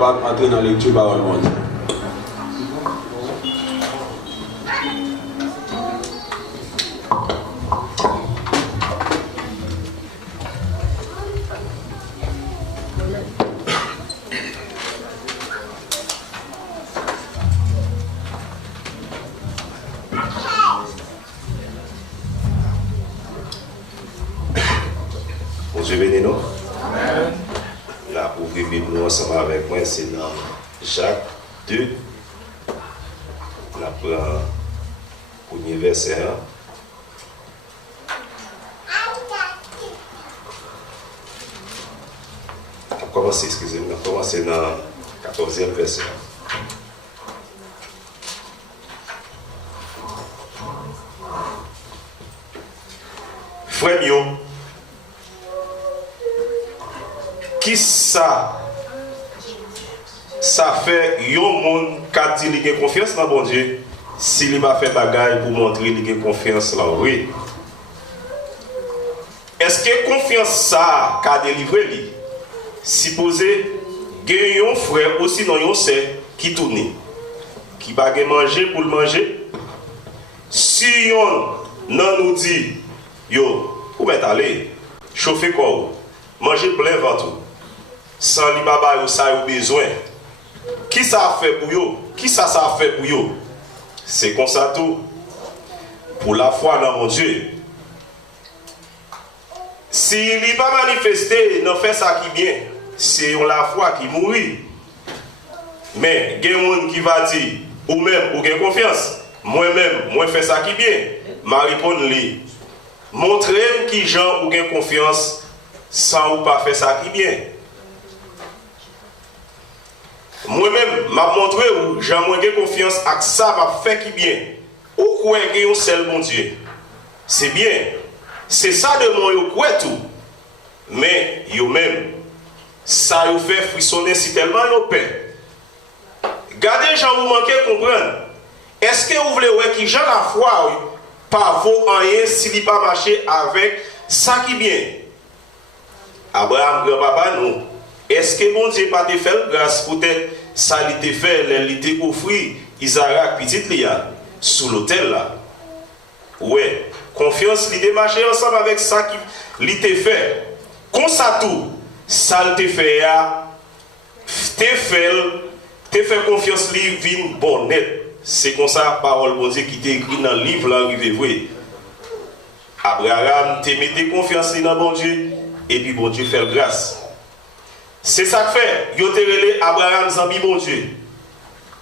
capable d'entrer dans la lecture par le monde. Bonjour, bénis-nous. Là, ouvrez la Bible ensemble avec moi, c'est dans Jacques 2. On prend le premier verset 1. On va commencer, excusez-moi, on va commencer dans le 14e verset. Frère Mio, qui ça fait un monde qui dit qu'il a confiance dans bon Dieu s'il n'a pas fait bagaille pour montrer qu'il a confiance là, oui. Est-ce que confiance ça qu'a délivré lui? Supposez qu'il y a un frère aussi dans un sœur qui tourne, qui va manger pour le manger. Si on nous dit, yo, où est allé? Chauffer quoi? Manger plein ventre. Sans li baba yo ça yo besoin. Qui ça a fait pour yo? Qui ça a fait pour yo? C'est comme ça tout. Pour la foi dans mon Dieu. Si il n'est pas manifesté, non fait ça qui bien. C'est la foi qui mourit. Mais il y a des gens qui va dire, ou même, ou avez confiance. Moi-même, moi fais ça qui bien. Ma réponse lui. Montrez qui gens ou avez confiance sans ou pas faire ça qui bien. Moi-même, m'a montré où j'ai moins confiance à ça m'a fait qui bien. Ou quoi que un seul bon Dieu. C'est bien. C'est ça de moi yo quoi tout. Mais yo même ça yo fait frissonner si tellement yo paix. Gardez gens vous manquez comprendre. Est-ce que vous voulez ouais qui gens la foi pas vaut rien s'il n'est pas marché avec ça qui bien. Abraham grand-papa nous. Est-ce que bon Dieu pas te fait grâce peut-être ça il te fait il te offrir Isaac petite Lia sous l'autel là. Ouais, confiance il te marcher ensemble avec ça qui il te fait. Comme ça tout, ça te fait te fait confiance li vin bonnet. C'est comme ça parole bon Dieu qui t'est écrit dans le livre là arrivé vrai. Abraham te mettait confiance dans bon Dieu et puis bon Dieu fait grâce. C'est ça que fait, yo te relé Abraham zambi bon Dieu.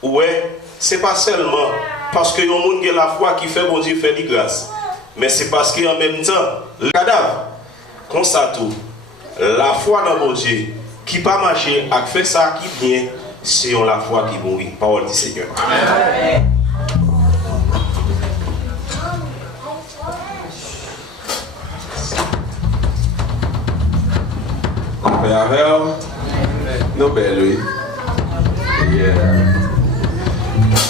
Ouais, c'est pas seulement parce que yon moun gen la foi qui fait bon Dieu fait de grâce. Mais c'est parce qu'en même temps, le cadavre, comme ça tout, la foi dans bon Dieu, qui pas marcher, à faire ça qui bien, c'est la foi qui mourit. Parole du Seigneur. Amen. No belly. Yeah.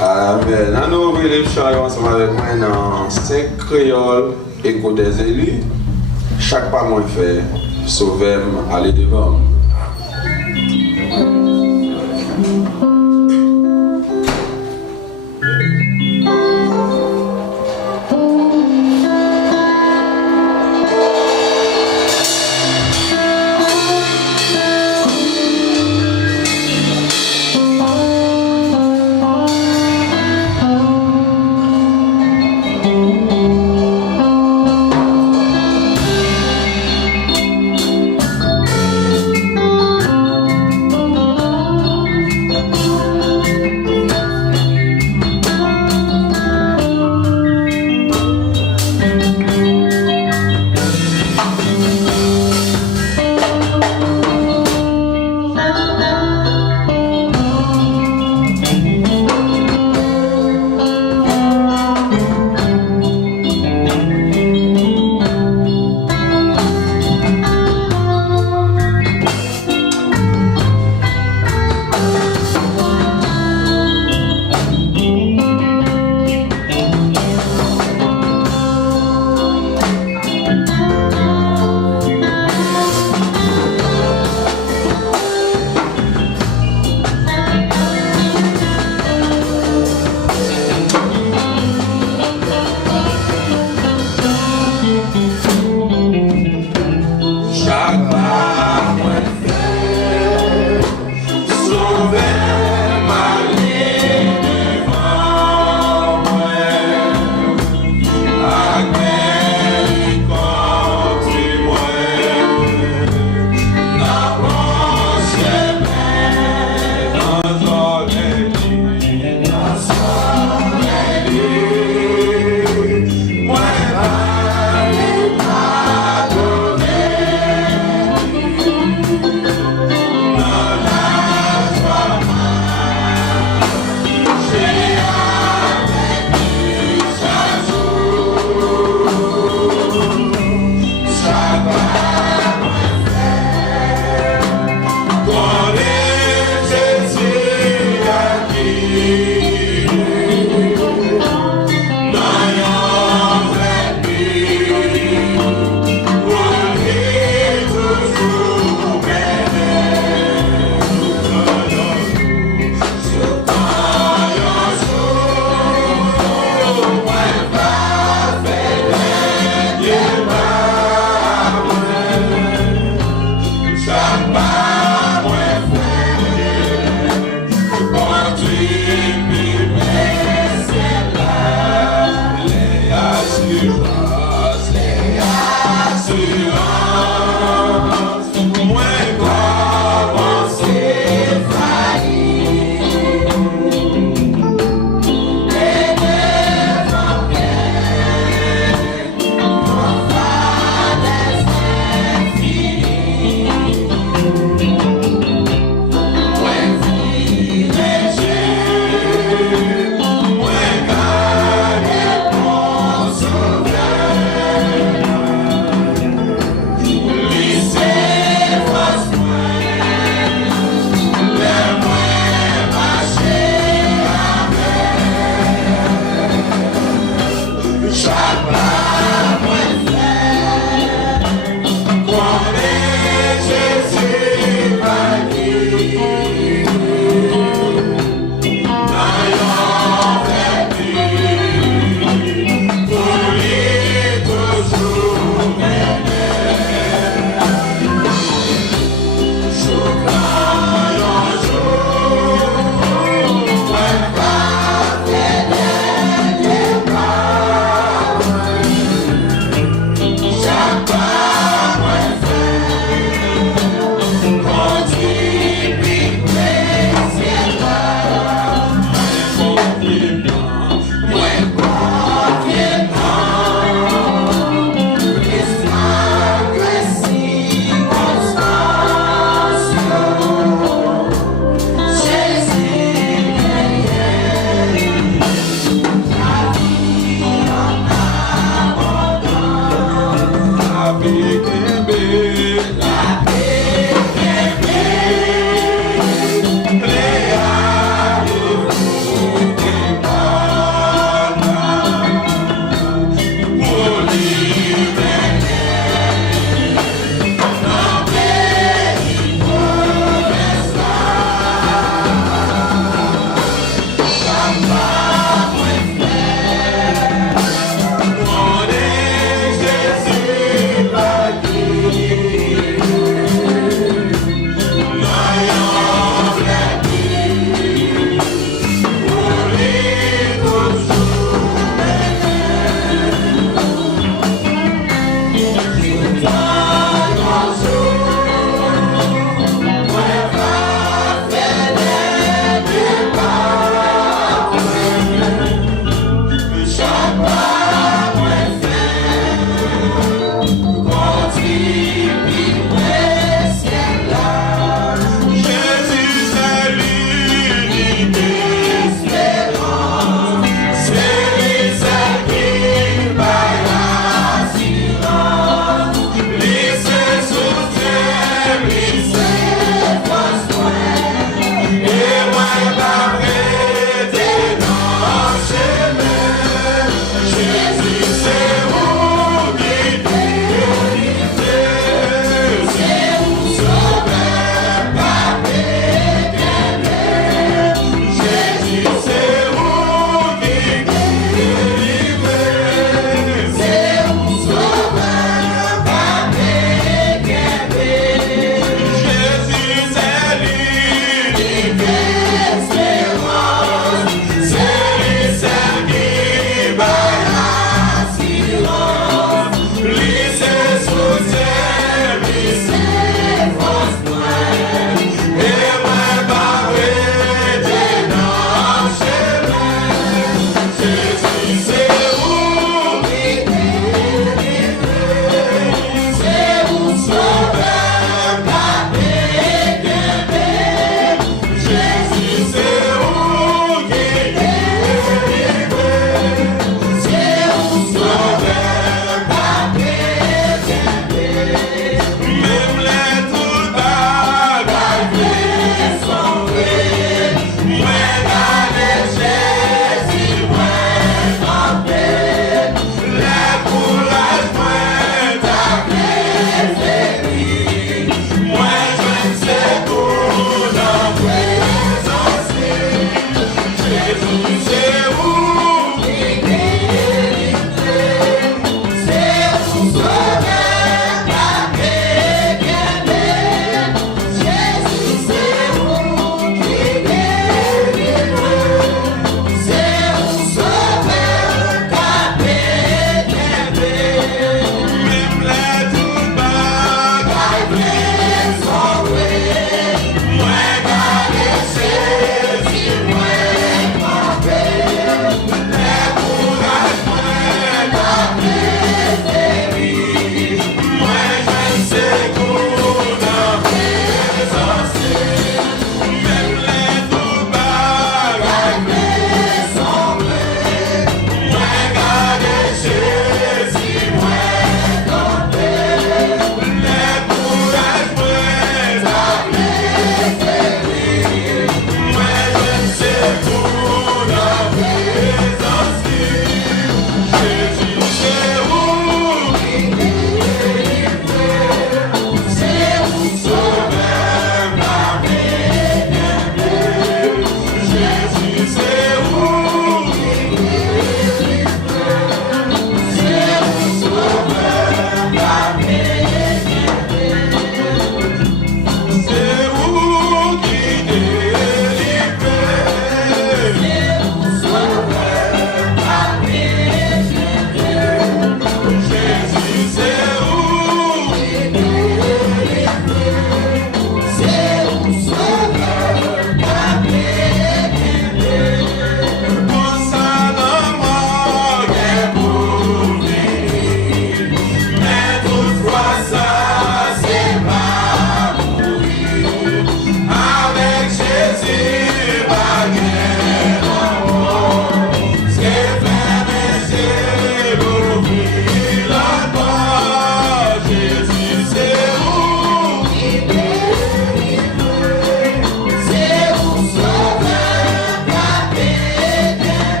Amen. Nous ouvrons les chants ensemble avec moi dans 5 créoles écho des élus. Chaque pas moi fait, sauvez-moi, allez devant.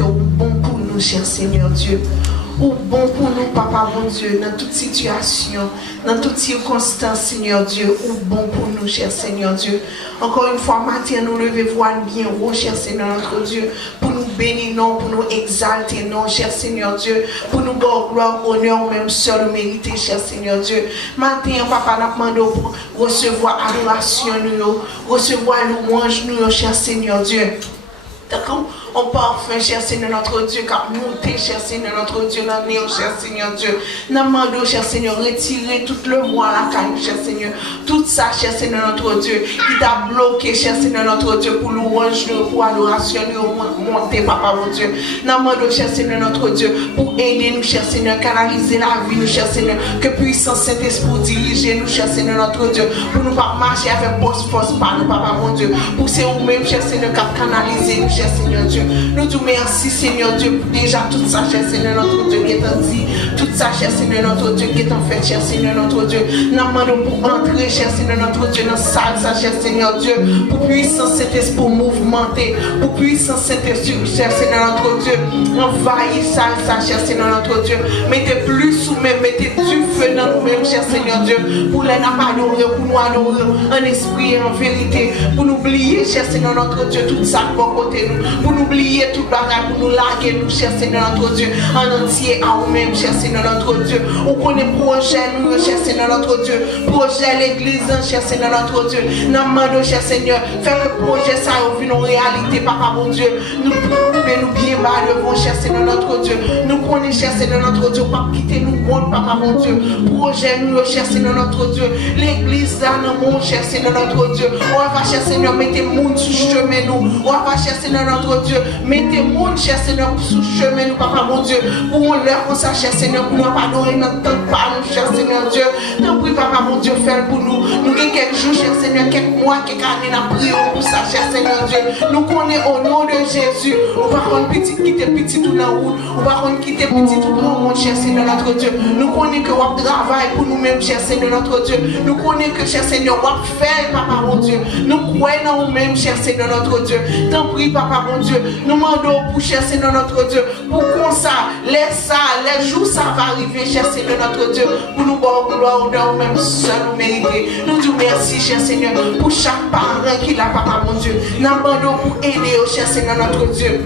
que vous bon pour nous, cher Seigneur Dieu. Ou bon pour nous, Papa, mon Dieu, dans toute situation, dans toute circonstance, Seigneur Dieu, ou bon pour nous, cher Seigneur Dieu. Encore une fois, matin, nous levez voile bien haut, cher Seigneur notre Dieu, pour nous bénir, non, pour nous exalter, non, cher Seigneur Dieu, pour nous donner gloire, honneur, même seul mérité, cher Seigneur Dieu. Matin, Papa, nous demandons pour recevoir adoration, nous, recevoir louange, nous, cher Seigneur Dieu. D'accord? On parfum, cher Seigneur notre Dieu, car monter, cher Seigneur notre Dieu, dans le cher Seigneur Dieu. Nous demandons, cher Seigneur, retirer tout le mois à la caille, cher Seigneur. Tout ça, cher Seigneur notre Dieu, qui t'a bloqué, cher Seigneur notre Dieu, pour louange, pour adoration, monter, Papa mon Dieu. Nous demandons, cher Seigneur notre Dieu, pour aider nous, cher Seigneur, canaliser la vie, nous, cher Seigneur, que puissance Saint-Esprit diriger nous, cher Seigneur notre Dieu, pour nous pas marcher avec force par nous, Papa mon Dieu. Pour c'est vous-même, cher Seigneur, qui canaliser nous, cher Seigneur Dieu. Nous te merci, Seigneur Dieu, pour déjà toute sa cher Seigneur notre Dieu qui est en dit, toute sa cher Seigneur notre Dieu qui est en fait, cher Seigneur notre Dieu. Nous demandons pour entrer, cher Seigneur notre Dieu, dans salle, sa cher Seigneur Dieu, pour puissance Saint-Esprit mouvementer, pour puissance Saint-Esprit, cher Seigneur notre Dieu, envahir salle, sa cher Seigneur notre Dieu. Mettez plus sous même, mettez du feu dans nous-mêmes, cher Seigneur Dieu, pour les adorer, pour nous adorer en esprit et en vérité, pour nous oublier, cher Seigneur notre Dieu, tout ça de bon côté nous, pour nous oublier tout bagage, pour nous larguer, nous, cher Seigneur notre Dieu, en entier à nous-mêmes, cher Seigneur notre Dieu. On connaît projet, nous, cher Seigneur notre Dieu, projet l'église, cher Seigneur notre Dieu. Nous demandons, cher Seigneur, faire le projet, ça, au vu en réalité, Papa mon Dieu. Nous bien bas devant, cher Seigneur notre Dieu. Nous connaissons, cher Seigneur notre Dieu, pas quitter nous, bon, Papa mon Dieu. Projet, nous, cher Seigneur notre Dieu. L'église, là, nous, mon cher Seigneur notre Dieu. On va, cher Seigneur, mettez monde sur chemin, nous. On va, cher Seigneur notre Dieu. Mettez monde, cher Seigneur, sous chemin, nous, Papa mon Dieu, pour on leur comme ça, cher Seigneur, pour nous adorer notre temps par nous, cher Seigneur Dieu. Tant pis, Papa mon Dieu, faire pour nous. Nous avons quelques jours, cher Seigneur, quelques mois, quelques années, nous prions pour ça, cher Seigneur Dieu. Nous connaissons au nom de Jésus. On va prendre petit, quitter petit tout dans la route. On va prendre quitter petit tout dans le monde, cher Seigneur, notre Dieu. Nous connaissons que on travaille pour nous-mêmes, cher Seigneur, notre Dieu. Nous connaissons que, cher Seigneur, on fait, Papa mon Dieu. Nous croyons en nous-mêmes, cher Seigneur, notre Dieu. Tant pis, Papa mon Dieu. Nous demandons pour cher Seigneur notre Dieu, pour qu'on ça, les jours ça va arriver, cher Seigneur notre Dieu, pour nous voir gloire dans nous-mêmes seul nous mériter. Nous disons merci, cher Seigneur, pour chaque parent qui l'a, Papa mon Dieu. Nous demandons pour aider, cher Seigneur notre Dieu.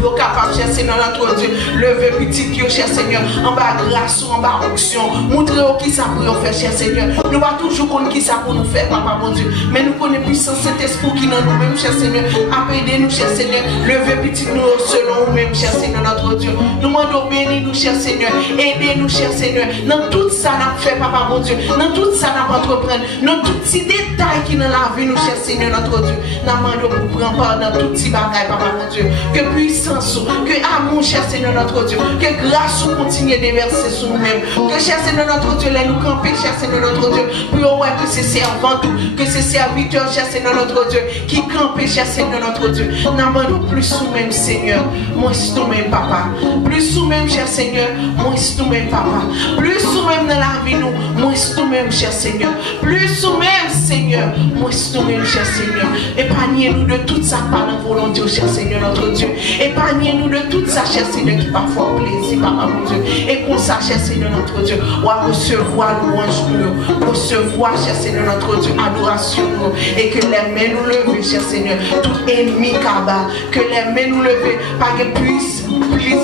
Nous capable, cher Seigneur notre Dieu, lever petit Dieu, cher Seigneur, en bas grâce, en bas onction, montrer qui ça pour nous faire, cher Seigneur. Nous pas toujours connaître qui ça pour nous faire, Papa mon Dieu, mais nous connaissons puissance Saint-Esprit qui dans nous-mêmes, cher Seigneur, appelez nous, cher Seigneur, lever petit nous selon nous-mêmes, cher Seigneur notre Dieu. Nous demandons bénir nous, cher Seigneur, aidez-nous, cher Seigneur, dans tout ça nous fait, Papa mon Dieu, dans tout ça nous entreprendre, dans tous ces détails qui dans la vie, nous, cher Seigneur notre Dieu. Nous demandons pour prendre part dans tous ces bagages, Papa mon Dieu, que puissance, que amour, cher Seigneur notre Dieu, que grâce continue de verser sur nous-mêmes, que cher Seigneur notre Dieu, les nous camper, cher Seigneur notre Dieu, pour ouais, que c'est servant, que c'est serviteur, cher Seigneur notre Dieu, qui campe, cher Seigneur notre Dieu. N'abandonnons plus nous-mêmes, Seigneur, moi c'est nous-mêmes, Papa, plus nous-mêmes, cher Seigneur, moi c'est nous-mêmes, Papa, plus nous-mêmes dans la vie, nous, moi c'est nous-mêmes, cher Seigneur, plus nous-mêmes, Seigneur, moi c'est nous-mêmes, cher Seigneur, épargnez-nous de toute sa part de volonté, cher Seigneur notre Dieu, épargnez-nous de toute sa cher Seigneur qui parfois plaisir, Papa mon Dieu. Et qu'on sache, cher Seigneur notre Dieu, on va recevoir louange nous, recevoir, cher Seigneur notre Dieu, adoration nous. Et que les mains nous levées, cher Seigneur, tout ennemi kaba, que les mains nous levées, pas que puisse,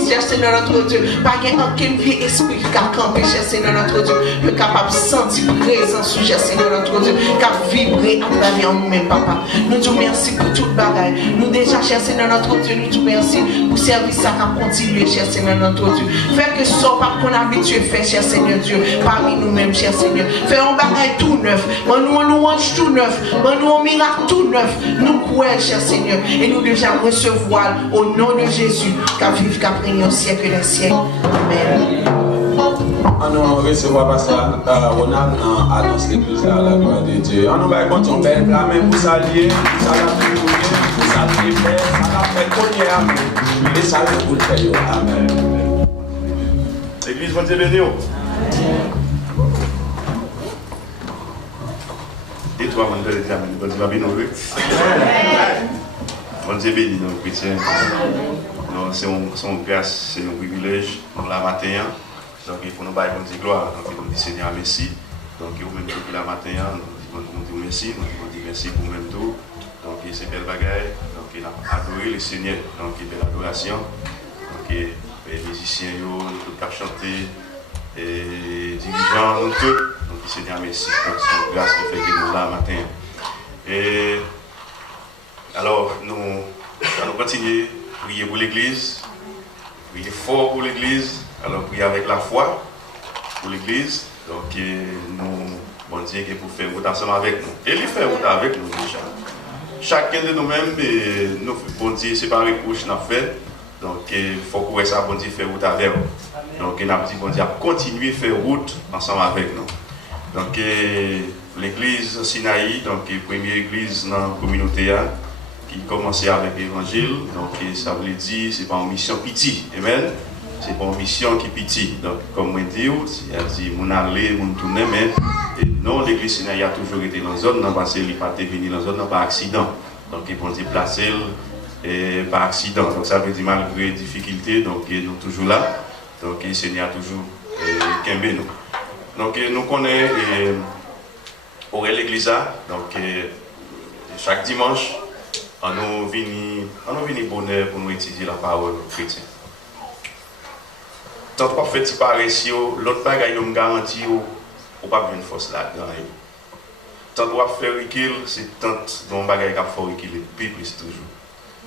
cher Seigneur notre Dieu, pas qu'un vie esprit qui a campé, cher Seigneur notre Dieu, que capable de sentir présence, cher Seigneur notre Dieu, qui a vibré à travers nous-mêmes, Papa. Nous disons merci pour toute bagaille. Nous déjà, cher Seigneur notre Dieu, nous disons merci pour service ça qui a continué, cher Seigneur notre Dieu. Fais que ça, pas qu'on a habitué faire, cher Seigneur Dieu, parmi nous-mêmes, cher Seigneur. Fais un bagage tout neuf, nous un louange tout neuf, nous un miracle tout neuf. Nous croyons, cher Seigneur, et nous déjà recevoir au nom de Jésus, qu'à vivre, qu'à prier au siècle des siècles. Amen. On recevoir Pasteur Ronald annonce l'église à la gloire de Dieu. On va continuer belle même pour s'allier, pour s'allier, pour s'allier, ça va faire connaître amour. Et ça va pour le faire. Amen. L'église va te bénir. Et toi, mon Dieu, tu vas bien nous. Bon Dieu béni, donc chrétien. c'est une grâce, c'est un privilège pour la matin. Donc, pour nous bailler bon Dieu gloire, donc nous disons Seigneur merci. Donc, vous même tout la matin, nous disons merci, nous disons merci pour même tout. Donc, c'est belle bagaille. Donc, il a adoré le Seigneur. Donc, il y a de l'adoration. Donc, les musiciens, tout le chanter, et dirigeants, nous tous. Donc, Seigneur merci. Donc, c'est une grâce qui fait que nous là matin. Et alors, nous allons continuer à prier pour l'Église, prier fort pour l'Église, alors prier avec la foi pour l'Église. Donc, nous, bon Dieu, pour faire route ensemble avec nous. Et il fait route avec nous déjà. Chacun de nous-mêmes, nous, bon Dieu, c'est pas reproche n'a fait. Donc, il faut que ça, bon Dieu, faire route avec nous. Donc, il a dit, bon Dieu, continuer à faire route ensemble avec nous. Donc, l'église Sinaï, donc, première église dans la communauté, qui commençait avec l'évangile. Donc, ça veut dire, c'est pas une mission petite. Amen. C'est pas une mission qui est petite. Donc, comme on dit, il a dit, mon aller, mon tourner, mais non, l'église Sinaï a toujours été dans la zone, parce qu'il n'est pas venu dans la zone par accident. Donc, ils vont déplacer par accident. Donc, ça veut dire, malgré les difficultés, donc, nous sommes toujours là. Donc, le Seigneur a toujours qu'aimé nous. Donc, nous connaissons Aurel l'église, donc, chaque dimanche, on nous vient bonheur pour nous étudier la parole chrétienne. Tant qu'on fait cette apparition, l'autre bagaille nous garantit ou pas une force là-dedans. Tant qu'on fait recul, c'est tant qu'on bagaille qui fait reculer, plus toujours.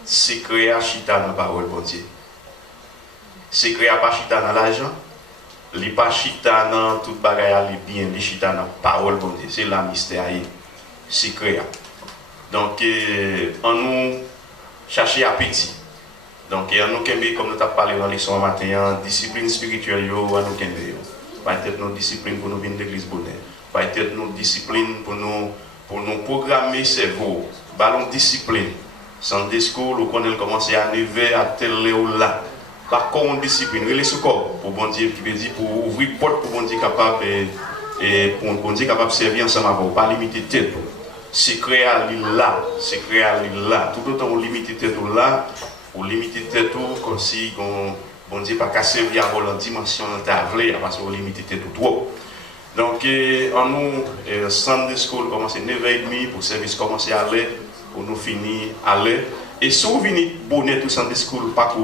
C'est créer chita dans la parole bon Dieu. C'est créer pas chita dans l'argent, les pas chita dans toute bagaille les bien, les chita dans la parole bon Dieu. C'est la mystère. C'est créer. Donc, on nous cherche appétit. Donc, on nous kembe, comme nous avons parlé dans les leçons matin, discipline spirituelle, on nous kembe. Peut-être nos disciplines pour nous venir de l'église bonheur. Peut-être nos disciplines pour nous programmer cerveau. Ballon discipline. Sans discours, on connaît commencer à 9h à tel ou là. Par contre, on discipline. Il est sous corps pour bon Dieu, qui veut dire pour ouvrir porte pour bon Dieu capable et pour bon Dieu capable de servir ensemble avec vous. Pas limiter tête. C'est créer là, c'est créer là. Tout autant on limite tête là, on limite tête comme si bon Dieu pas casser via la dimension d'avler parce qu'on limite tête trop. Donc en nous centre de school commencer 9h30 pour service commencer à aller pour nous finir à aller et si vous venez bonnet tout centre de school pas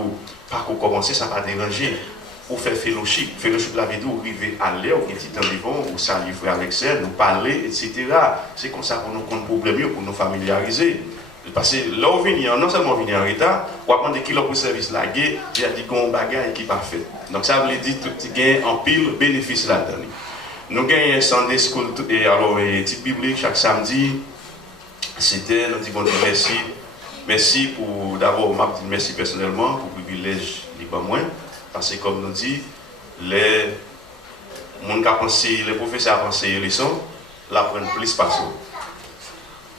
qu'on commencer ça va déranger. Pour faire fellowship la vidéo, arriver à l'air, ou petit temps devant, ou saluer frère Alexandre, nous parler, etc. C'est comme ça qu'on nous compte problème, pour nous familiariser. Parce que là où venir, non seulement venir en retard, ou apprendre des kilos pour service la guerre, il y a des bagages qui pas fait. Donc ça veut dire tout gain en pile bénéfice là-dedans. Nous gagnons un Sunday School et alors titre biblique chaque samedi. C'était, nous disons merci. Merci pour d'abord, m'a dit merci personnellement pour le privilège libre moins. Parce que comme nous dit, les professeurs ont pensé les leçons, là prennent plus pas ça.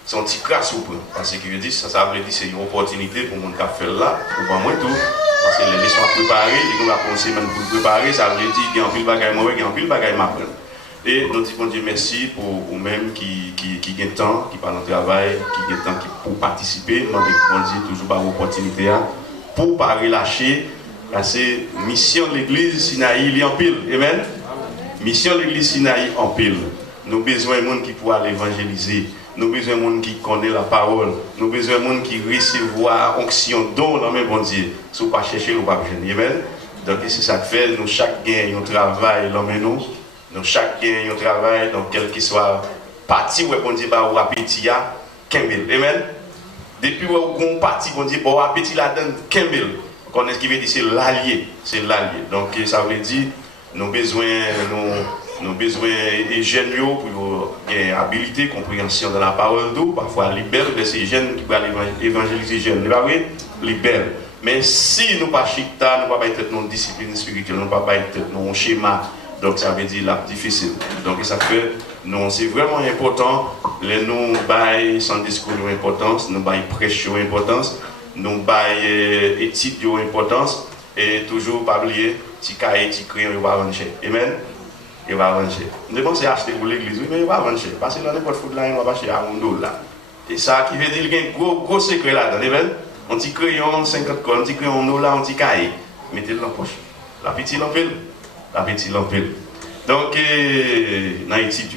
C'est un petit crasse ou pas. Parce que je dis, ça veut dire que c'est une opportunité pour les gens faire là, pour pas moins tout. Parce que les leçons à préparer, et nous la pensée même pour préparer, ça veut dire qu'il y a un pile bagaille mauvais, il y a un pile bagaille m'apprendre. Et nous disons Dieu merci pour vous-même qui gagne temps, qui parle de travail, qui gagne temps pour participer. Nous disons toujours par l'opportunité pour ne pas relâcher. C'est mission de l'église Sinaï, il est en pile. Amen. Mission de l'église Sinaï en pile. Nous avons besoin de gens qui pourra l'évangéliser. Nous avons besoin de gens qui connaissent la parole. Nous avons besoin de gens qui recevoir onction, don dans le bon Dieu. Si vous ne pas chercher, vous ne pas venir. Amen. Donc c'est ça que fait. Nous chaque gain, un travail, l'emmène nous chaque gain, un travail, donc quel qu'il soit parti, où bon Dieu va au appétit, Kembel. Amen. Depuis où on parti, bon Dieu, pour appétit là-dedans, Kembel. Qu'on est ce qui veut dire c'est l'allié, donc ça veut dire nous besoin des jeunes pour gagner habilité, compréhension de la parole d'eau, parfois libère de ces jeunes qui peuvent évangéliser les jeunes, libère. Mais si nous pas chita, nous pas être nos disciplines spirituelles, nous pas être nos schémas, donc ça veut dire la difficile. Donc ça fait nous c'est vraiment important, les nous bail sans discours d'importance, nous bail prêche d'importance. Nous baillons éthique d'importance et toujours pas oublier si cahier si crayon il va ranger. Amen. Il va ranger. Nous pensons acheter pour l'église, oui, mais il va ranger parce que là n'importe où là il va acheter à $1. Et ça qui veut dire qu'il y a un gros secret là-dedans. Amen. un petit crayon, 50 cols, un petit crayon là, un petit cahier. Mettez-le dans la poche. La petite l'empile. La petite l'empile. Donc, dans Haïti,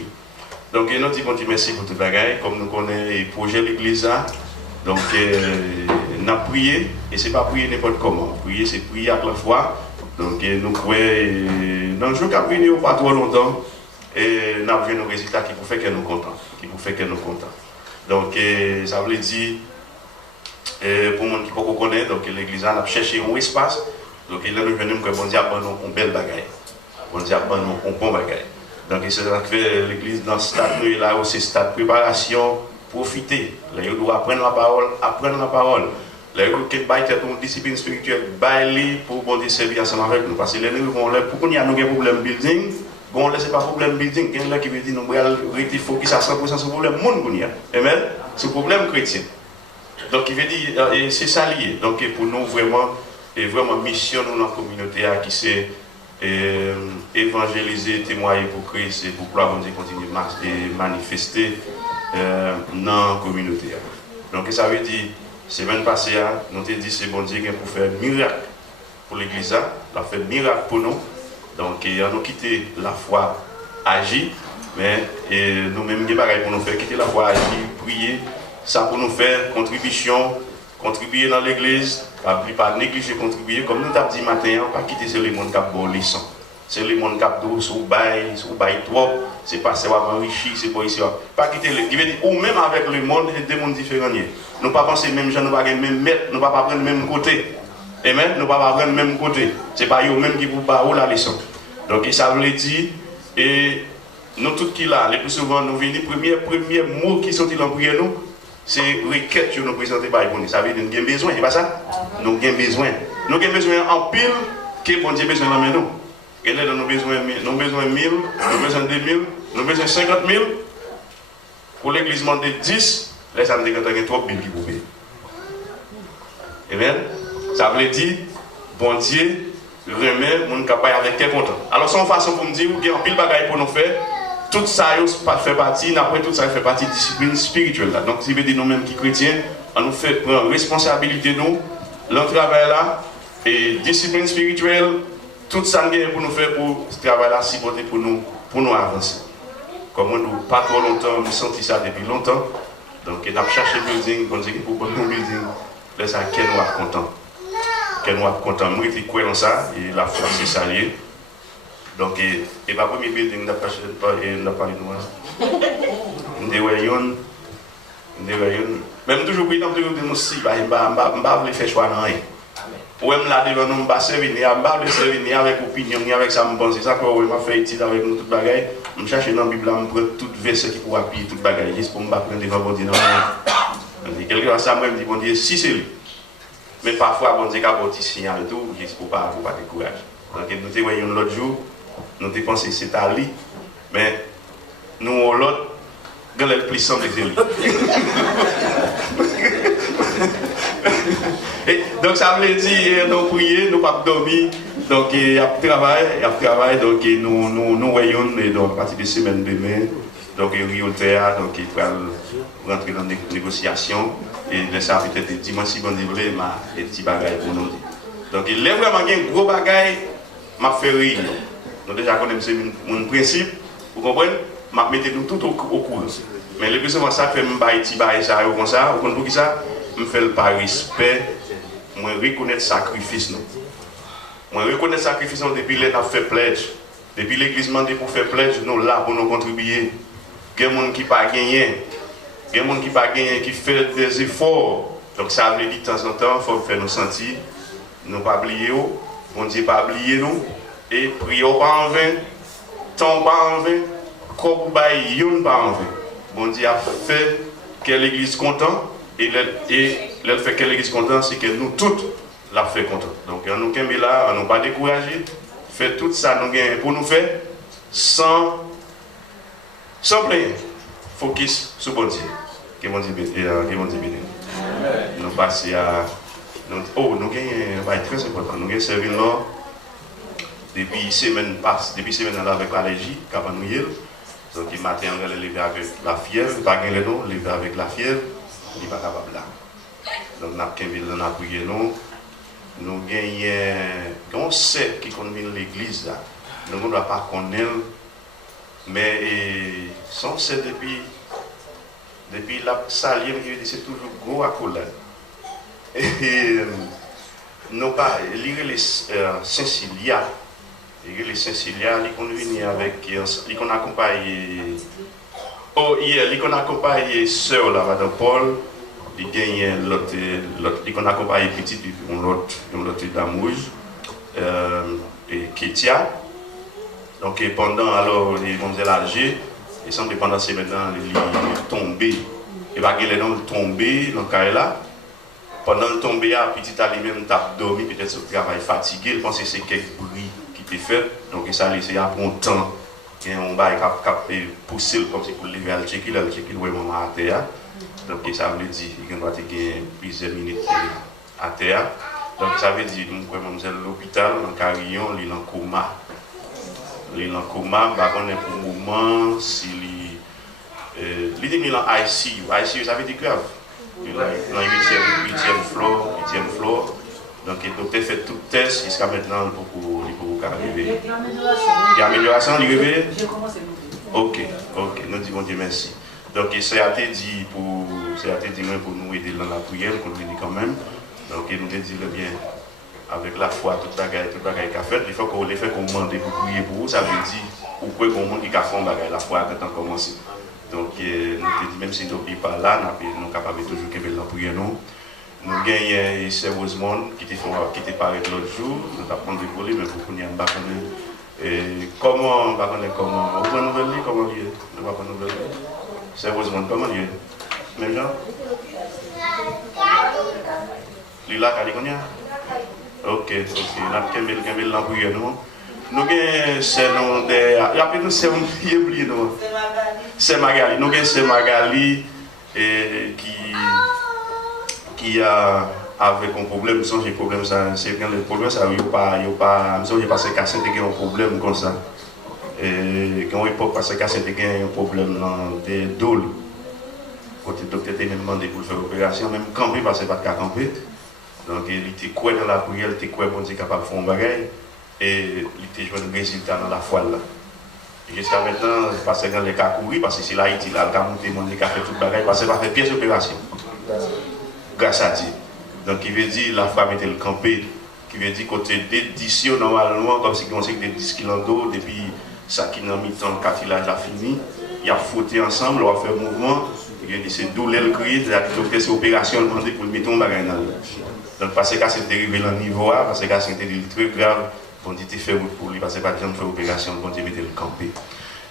donc, nous disons merci pour toute la bagaille. Comme nous connaissons le projet de l'église là. Donc, nous avons prié. Et ce n'est pas prier n'importe comment. Prier, c'est prier avec la foi. Donc, nous croyons dans le jour qu'on a prié pas trop longtemps. Et nous avons vu nos résultats qui vous fait que nous sommes contents. Donc, ça veut dire, pour les gens qui ne connaissent pas, donc l'église a cherché un espace. Donc, il est venu que bon Dieu a une belle bagaille. Bon Dieu a un bon bagaille. Donc, c'est ça que fait l'église dans ce stade, nous, là, c'est stade préparation, profiter. Là, il doit apprendre la parole. Là, il doit être une discipline spirituelle, bailler pour bon Dieu servir ensemble avec nous. Parce que les gens vont là, pour qu'on y a un problème building, bon, là, c'est pas problème building. Il y a là qui veut dire, nous, allons rester focus à 100% sur le problème monde qu'on y a. Amen? C'est le problème chrétien. Donc, il veut dire, et c'est ça lié. Donc, pour nous, vraiment mission dans la communauté qui c'est évangéliser, témoigner pour Christ et pour pouvoir continuer à manifester dans la communauté. Donc, ça veut dire, semaine passée, nous avons dit c'est bon Dieu pour faire miracle pour l'église, il a fait miracle pour nous. Donc, nous avons quitté la foi agir, mais nous-mêmes, nous avons pour nous faire quitter la foi agir, prier, ça pour nous faire contribuer dans l'église, pas négliger contribuer, comme nous avons dit matin, pas quitter les gens qui ont des leçons. C'est les gens qui ont sous bail trop, c'est pas ça va enrichir, c'est pas ici. Pas quitter les gens, ou même avec le monde, c'est des mondes différents. Nous ne pas penser même gens, nous ne pas même mettre, nous ne pas prendre le même côté. Amen, nous ne pas prendre le même côté. Ce n'est pas eux-mêmes qui vous parlent la leçon. Donc ça veut dire, et nous tous qui là, les plus souvent nous venons, premier mot qui sont dans prière nous, c'est requête que nous présentons par les. Ça veut dire que nous avons besoin, c'est pas ça? Nous avons besoin. Nous avons besoin en pile que bon Dieu a besoin de nous. Et là, nous avons besoin de 1000, nous avons besoin de 2000, nous avons besoin de 50 000. Pour l'église de 10, là, ça me dit qu'il y a 3 000 qui vous payer. Amen? Ça veut dire, bon Dieu remet mon capable avec quel content. Alors, c'est une façon pour me dire qu'il y a un pile de bagaille pour nous faire. Tout ça fait partie, après tout ça fait partie de la discipline spirituelle. Là. Donc, si vous dites nous-mêmes qui chrétiens, on nous fait prendre responsabilité nous, le travail là, et discipline spirituelle, tout ça pour nous faire pour ce travail là, si pour nous avancer. Comme nous, pas trop longtemps, nous senti ça depuis longtemps. Donc, on a cherché le building, on dit que pour bon building, là, ça, qu'elle nous a content. Qu'elle nous a content. Moi, je crois dans ça, et la foi, c'est salier. Donc, et ma premier building n'a pas parlé de moi. Même toujours, quand je dis aussi, je ne vais pas faire choix dans rien. Pour me la devant nous, je ne vais pas servir avec opinion, ni avec ça, je pense. C'est ça que je m'a fait étudier avec nous, toute bagaille. Je cherche dans la Bible, je prends toute verset qui pourra appuyer toute bagaille, juste pour me prendre devant bon Dieu. Quelqu'un à ça, moi, je me dis, bon Dieu, si c'est lui. Mais parfois, bon Dieu, il y a un petit signal et tout, juste pour ne pas décourager. Donc, nous voyons l'autre jour. Nous avons pensé que c'était à lui, mais nous, l'autre, nous avons le plus simple que lui. Donc, ça veut dire, nous prions, nous ne pas dormir, donc il y a travail, donc nous voyons, donc à partir de semaine demain, donc il y a théâtre, donc il va rentrer dans des négociations, et ça peut-être dimanche, si vous voulez, des petits bagages pour nous. Donc, il y a vraiment un gros bagage, m'a fait rire. Nous déjà connaissons mon principe, vous comprenez? Je mets tout au cours. Mais le plus souvent, ça fait un petit bail, ça, comme ça, vous comprenez ça? Je fais le par respect, je reconnais le sacrifice. Je reconnais le sacrifice depuis qu'on a fait pledge. Depuis l'église demande pour faire pledge, nous là pour nous contribuer. Il y a des gens qui n'ont pas gagné. Il y a des gens qui n'ont pas gagné, qui font des efforts. Donc ça veut dire de temps en temps, il faut faire nous sentir. Nous ne pas oublier, bon Dieu pas oublier nous. Et prions pas en vain, temps pas en vain, corps pas en vain. Bon Dieu a fait que l'église content, et le fait que l'église content, c'est que nous toutes la fait content. Donc nous sommes là, nous pas découragés, fait tout ça nous gagnons pour nous faire sans plaindre. Focus sur bon Dieu. Que bon Dieu bénisse. Nous passons à nous gagnons très important. Nous gagnons servir là. Depuis semaine là avec l'allergie, Cabanouille. Donc, il matin, on est levé avec la fièvre, pas gagné le nom, levé avec la fièvre, il n'est pas capable là. Donc, nous avons prié nous. Nous gagnons un sait qui connaît l'église là. Nous ne doit pas connaître, mais son sait depuis la salie, c'est toujours gros à coller. Et nous pas lire les Saint-Cilia. Les Saint-Cilia, ils sont venus avec, ils ont accompagné. Oh, ils ont accompagné sœur là, Madame Paul. Ils gagnent l'autre, ils ont accompagné petit, l'autre d'amour, et Kétia. Donc pendant alors les mademoiselles âgées, ils sont pendant ces maintenant les tombés. Et bah les noms tombés dans le là. Pendant le tombé, petit à lui-même t'a dormi, peut-être ce travail fatigué, il pense que c'est quelques bruits qui étaient faits. Donc ça laissé après un temps. Et on va pousser comme si pour lever le checker, vraiment à terre. Donc ça veut dire qu'il doit gagner plusieurs minutes à terre. Donc ça veut dire que nous sommes à l'hôpital, dans le carillon, il est en coma. Il est en coma, on est pour le moment, s'il est en ICU. ICU, ça veut dire grave. Il est dans le 8e floor. Donc le docteur fait tout le test jusqu'à maintenant pour arriver. Il y a amélioration, il est réveillé? J'ai commencé. Ok, nous disons Dieu merci. Donc ça a été dit pour nous aider dans la prière, qu'on nous dit quand même. Donc il nous dit le bien avec la foi, toute bagaille qu'a fait. Il faut qu'on les fait qu'on demande pour prier pour vous, ça veut dire ou quoi qu'on monde qui a fait bagaille la foi quand on commence. Donc nous dit même si nous n'oublions pas là, nous sommes capables toujours de la prière nous. Nous gagnons sérieusement qui était paré l'autre jour, nous avons des volets, mais pour qu'on y ait un comment vous pouvez nous venir, comment il est, nous ne pouvons pas nous venir. Sérieusement, comment il est? Même gens? Lila, Caliconia? Ok. Nous avons prié nous. Nous avons ce nom de. Il y a nous c'est oublié nous. C'est Magali. Nous avons c'est Magali qui a avec un problème, sans j'ai problème ça, c'est quand le problème ça il pas, j'ai passé casser un problème comme ça. Et quand il peut passer casser un problème dans des dôles. Côté docteur t'a même demandé pour faire l'opération, même camper parce que pas de camper. Donc il était quoi dans la prière, il était quoi pour être capable de faire un bagage et il était joué le résultat dans la foi là. Jusqu'à maintenant, parce que dans les cas courir, parce que c'est l'Haïti, là, le cas monté, mon cas fait tout le bagage, parce que va faire pièce d'opération. Grâce à Dieu. Donc il veut dire la femme était le campé, qui veut dire côté d'édition normalement, comme si on sait que des 10 kg d'eau, depuis ça qui n'a mis tant le cartilage a fini, il a frotté ensemble, on va faire mouvement, il a dit c'est douleur le cri, il a dit docteur c'est opération, il a demandé pour le mettre un bagage dans le. Donc parce que c'est dérivé dans le niveau A, parce que c'était très grave, bon Dieu fait route pour lui, parce que pas de gens faire opération, bon Dieu mettait le campé.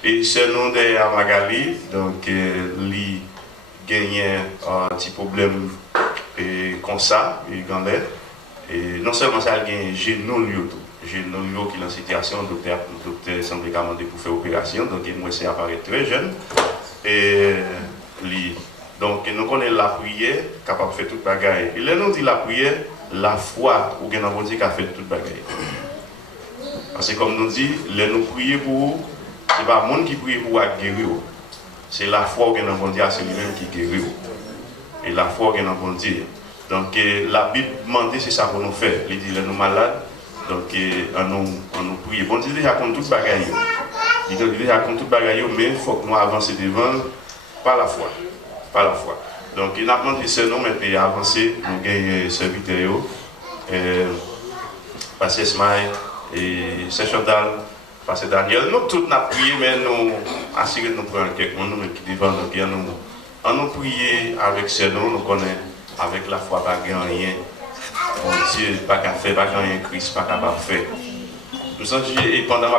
Et ce nom de Amagali, donc lui gagnait un petit problème. Et comme ça, il gagnait. Et non seulement ça, il gagne genou qui est en situation, le docteur semble demander pour faire opération, donc il s'est apparaît très jeune. Et lui, donc nous connaissons la prière, capable de faire toute bagaille. Et là, nous dit la prière, la foi, ou bien on dit qu'elle fait toute bagaille. Parce que comme nous dit, là nous prions pour vous, ce n'est pas le monde qui prie pour guérir. C'est la foi que nous dit, c'est lui-même qui guérit. Et la foi qui est dans bon Dieu. Donc la Bible demande c'est ça qu'on nous fait. Il dit nous malades, donc on nous prie. Bon Dieu déjà contre toute bagaille. Il dit déjà contre toute bagaille, mais il faut que nous avancions devant par la foi. Par la foi. Donc il a demandé ce nom et avancer. Nous gagnons serviteurs, Pasteur Ismaël et Saint Chantal, Pasteur Daniel. Nous tous nous prié, mais nous assurons nous prendre quelqu'un nous qui devant nous. On nous prie avec ce nom, nous connaissons avec la foi, pas rien. Bon Dieu, pas qu'à faire, pas rien, Christ, pas qu'à faire. Nous sommes et pendant m'a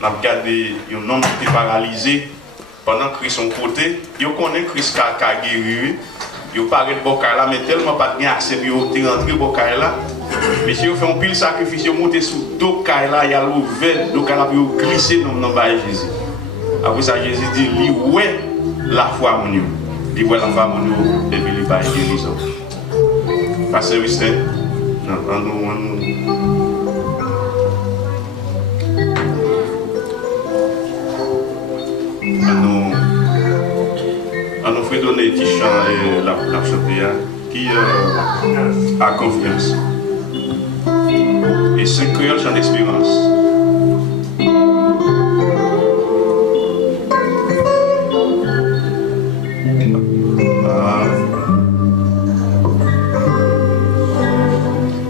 regardé un homme qui était paralysé pendant que Christ son côté, il connaît Christ qui a guéri, il paraît de Bocaïla, mais tellement pas de accès, il est rentré Bocaïla. Mais si vous faites un pile sacrifice, vous montez sous Bocaïla, il y a l'ouvert, Bocaïla, il glissé dans le bail Jésus. Après ça, Jésus dit, lui, ouais, la foi, mon Dieu. Il voit la foi, mon Dieu, et puis il va guérison. Pasteur Wistin, on nous fait donner petit chant et la chanter qui a confiance. Et 5 créoles chant d'expérience.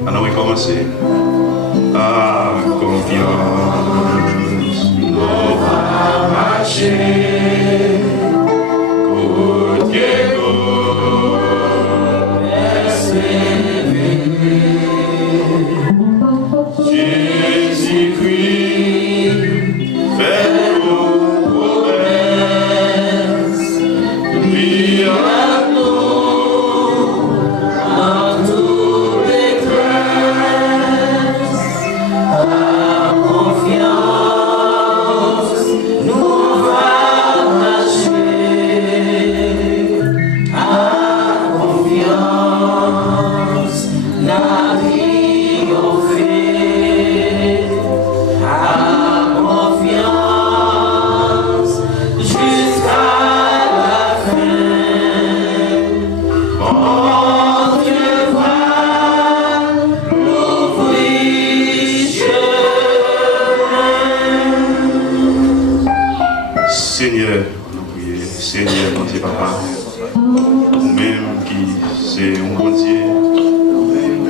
Alors on va commencer. Confiance, nous va marcher. Good Diego, Jésus-Christ, fais-nous promesse, lui à nous, dans tous les tresses, à confiance, nous va marcher, à confiance, la vie au fait, à confiance, jusqu'à la fin. Mon Dieu va l'ouvrir chemin. Seigneur, nous prions, Seigneur, mon Dieu Papa, vous-même qui c'est un bon Dieu,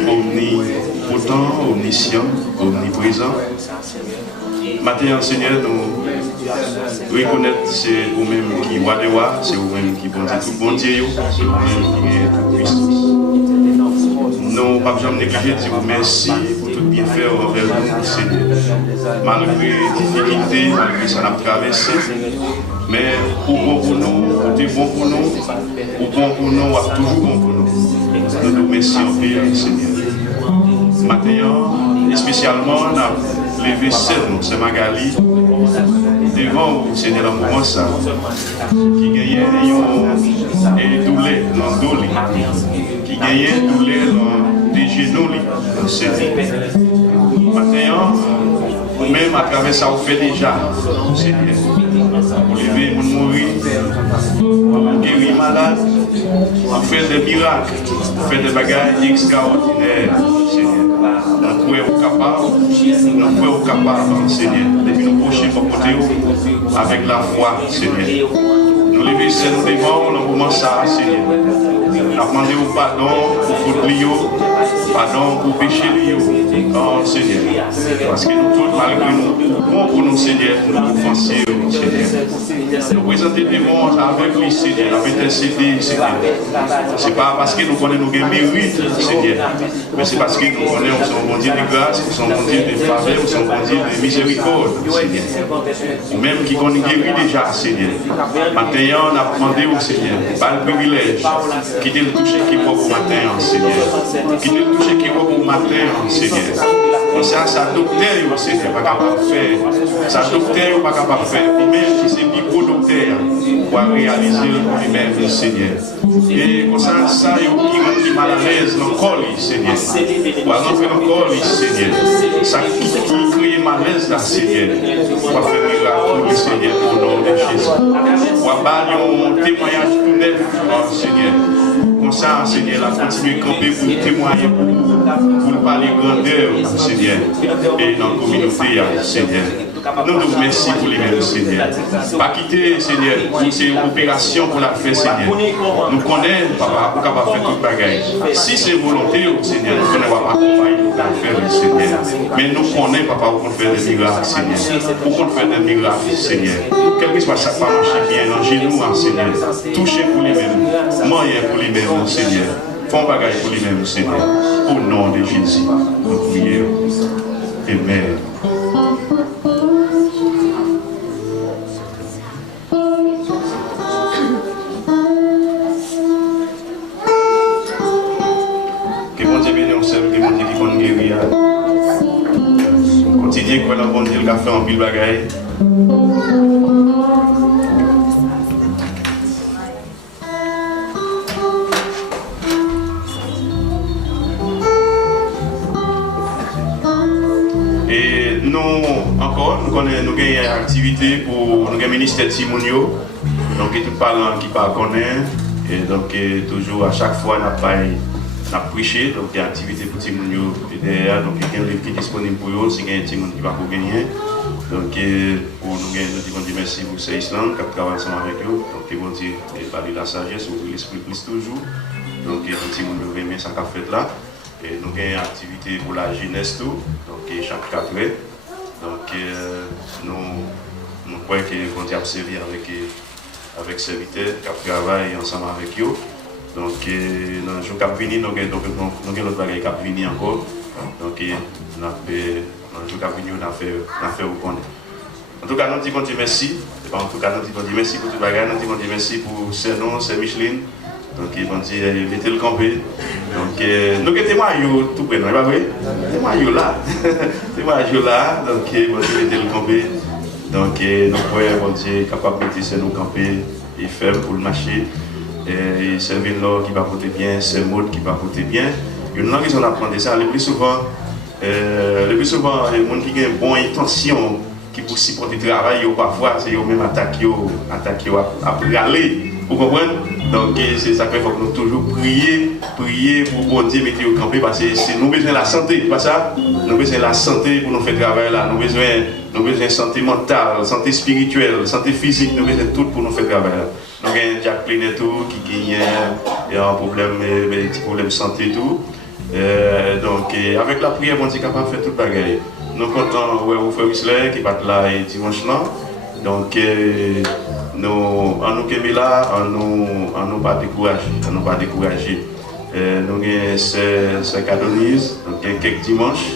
omnipotent, omniscient, omniprésent. Maintenant, Seigneur, nous reconnaître c'est vous-même qui roi de roi, c'est vous-même qui bon Dieu, tout bon Dieu, c'est vous-même qui est toute puissance. Nous ne pouvons jamais négliger de dire merci pour tout bien faire envers nous, Seigneur. Malgré les difficultés, malgré ça n'a traversé, mais ou bon pour nous, ou tu es bon pour nous, ou bon pour nous, ou toujours bon pour nous. Nous nous remercions en paix, Seigneur. Maintenant, et spécialement, on a levé nous, c'est Magali, devant vous, Seigneur, dans le moment ça, qui gagnait un douleur dans le dos, qui gagnait un douleur dans les genoux, Seigneur. Maintenant, vous-même, à travers ça, vous faites déjà, Seigneur. Vous levez, vous mourir, vous guérir malade, vous faites des miracles, vous faites des bagages extraordinaires, Seigneur. Nous pouvons être capables, Seigneur, depuis nous prochains pour côté avec la foi, Seigneur. Nous levons nous devant, nous moment ça, Seigneur. Nous demandons pardon pour faute, pardon pour péché, oh Seigneur. Parce que nous tous, malgré nous, bon pour nous, Seigneur, nous offenser, Seigneur. Nous présenter devant avec lui, Seigneur, avec intercéder, Seigneur. Ce n'est pas parce que nous connaissons nos mérites, Seigneur, mais c'est parce que nous connaissons son bon Dieu de grâce, son bon Dieu de faveur, son bon Dieu de miséricorde, Seigneur. Ou même qui connaît guéri déjà, Seigneur. Maintenant, on a demandé au Seigneur, par le privilège, qui te le toucher qui va pour matin, Seigneur. Qui te le toucher qui va pour matin, Seigneur. Comme ça, sa docteur, Seigneur, pas capable de faire. Sa docteur, pas capable de faire. Lui-même, qui c'est le gros docteur, pour réaliser lui-même, Seigneur. Et comme ça, qui rend mal à l'aise dans le corps, Seigneur. Pour rentrer dans le corps, Seigneur. Ça qui crée malaise là, Seigneur. Pour faire miracle, Seigneur, au nom de Jésus. Pour avoir un témoignage tout neuf, Seigneur. Comme ça, Seigneur, la continuer à camper pour témoigner, pour parler grandeur, Seigneur, et dans la communauté, Seigneur. Nous nous remercions pour les mêmes, Seigneur. Pas quitter, Seigneur, c'est une opération pour la faire, Seigneur. Nous connaissons, Papa, pour capable faire toute bagaille. Si c'est volonté, Seigneur, nous ne pouvons pas accompagner pour faire, Seigneur. Mais nous connaissons, Papa, pour faire des miracles, Seigneur. Pour faire des miracles, Seigneur. Quel que soit ça, pas marcher bien, dans genoux, Seigneur. Toucher pour les mêmes, moyen pour les mêmes, Seigneur. Font bagaille pour les mêmes, Seigneur. Au nom de Jésus, nous prions. Amen. Continuez quoi dans bon Dieu le fait en pile bagaille. Et nous encore nous gagnons une activité pour nous ministère Timonio. Donc tout parlant qui pas connaît Et donc, toujours à chaque fois, on a prêché, donc il y a une activité pour tout le monde derrière, donc il y a un livre qui est disponible pour eux, si il y a un petit monde qui va pour gagner. Donc, pour nous, nous disons merci pour ces Island qui travaillent ensemble avec eux. Donc, ils vont dire, parler de la sagesse, ou de l'esprit plus toujours. Donc, il y a un petit monde qui remet ça qu'a fait là. Et nous avons une activité pour la jeunesse tout, donc chaque 4 heures. Donc, nous croyons qu'ils vont servir avec serviteurs qui travaillent ensemble avec eux. Donc, dans le jour qui a fini, nous avons l'autre bagage qui a fini encore. Donc, dans le jour qui a fini, on a fait au compte. En tout cas, nous disons merci. En tout cas, nous disons merci pour tout le bagage. Nous disons merci pour Senon, c'est Micheline. Donc, ils vont dire, mettez le campé. Donc, nous avons témoigné tout près, non, pas vrai? Témoigné là. Témoigné là. Donc, ils vont dire, mettez le campé. Donc, nous pouvons dire, capable de mettre nos campés et ferme pour le marché. Et c'est Vino qui va voter bien, c'est Maud qui va voter bien. Il y a une qui sont apprendre ça. Le plus souvent, les gens qui ont une bonne intention, qui pour supporter le travail, parfois, c'est eux-mêmes attaquer à aller. Vous comprenez? Donc, c'est ça qu'il faut que nous toujours prier pour bon Dieu mettre au campé parce que nous avons besoin de la santé, pas ça? Nous avons besoin de la santé pour nous faire travail là. Nous avons besoin de santé mentale, santé spirituelle, santé physique, nous avons besoin de tout pour nous faire travail là. Nous avons Jacqueline et tout qui gagne un problème, des petits problèmes de santé et tout. Donc, avec la prière, on est capable de faire tout le bagage. Nous comptons au frère Whistler qui va là dimanche là. Donc, nous sommes là, on nous pas décourager. Nous avons ces cadonnises, donc quelques dimanches,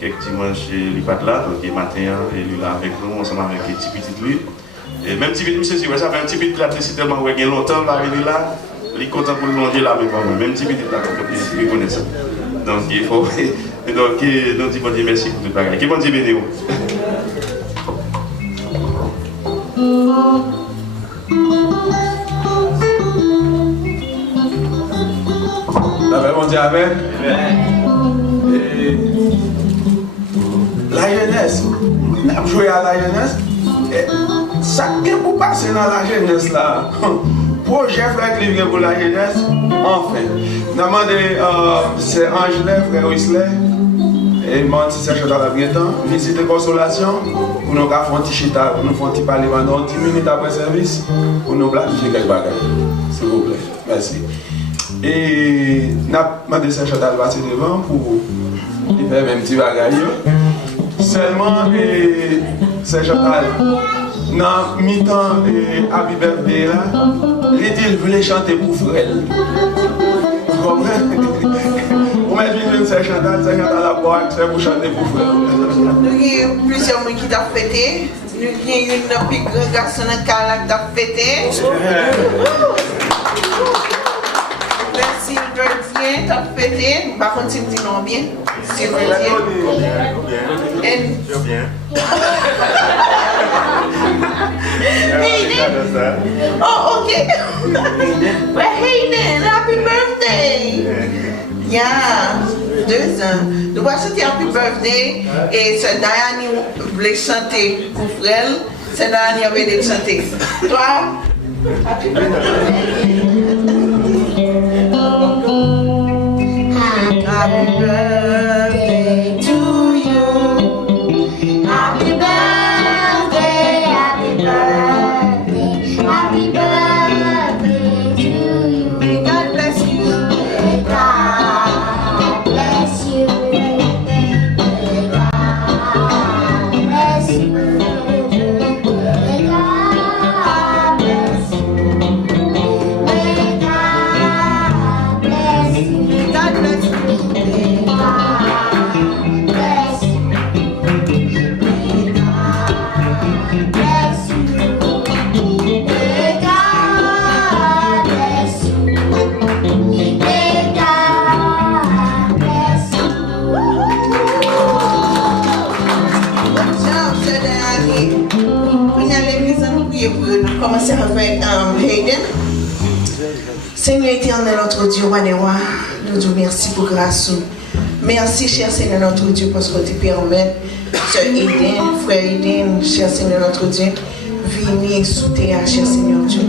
il va là, donc le matin, il est là avec nous, ensemble avec les petits petits lui. Et même petit petit, monsieur, ça fait un petit petit là, c'est tellement longtemps, là, il est content pour le manger là avec moi, même petit petit là, il connaît ça. Donc, il faut. Donc, nous disons merci pour tout le bagage. Qui bon Dieu béni. On dit avec. La jeunesse, on a joué à la jeunesse. Chacun pour passer dans la jeunesse là. Projet frère livré pour la jeunesse, enfin. Nous avons demandé, c'est Angela, frère Whistler, et Manti, c'est Chantal Labrietan, visite de consolation, pour nous faire un petit chita, pour nous faire un petit parler pendant 10 minutes après service, pour nous planifier quelques bagages. S'il vous plaît. Merci. Et nous avons demandé à Chantal de passer devant pour faire un petit bagage. Seulement, c'est Chantal. Dans mi-temps Happy Birthday là, il voulait chanter pour frère. Vous comprenez? Vous mettez une Chantal la boîte pour chanter pour frère. Nous avons plusieurs gens qui t'ont fêté. Nous avons une plus grande garçon qui t'a fêté. Merci, Gardien, t'as fêté. Par contre, tu me dis non bien. C'est vrai. Bien. Hayden. Oh, okay. Well, Hayden, happy birthday. Yeah, 2 ans. Nous allons chanter happy birthday et c'est Diane qui voulait chanter pour frère. C'est Diane qui avait de chanter. Toi, happy birthday. Happy birthday to you. Happy birthday, happy birthday, happy birthday to you. May God bless you. May God bless you. May God bless you. May God bless you. May God bless you. God bless you. Commencer avec Hayden. Seigneur éternel, notre Dieu, Wanewa, nous disons merci pour grâce. Merci, cher Seigneur, notre Dieu, parce que tu permets, Sœur Hayden, frère Hayden, cher Seigneur, notre Dieu, venir soutenir, cher Seigneur Dieu.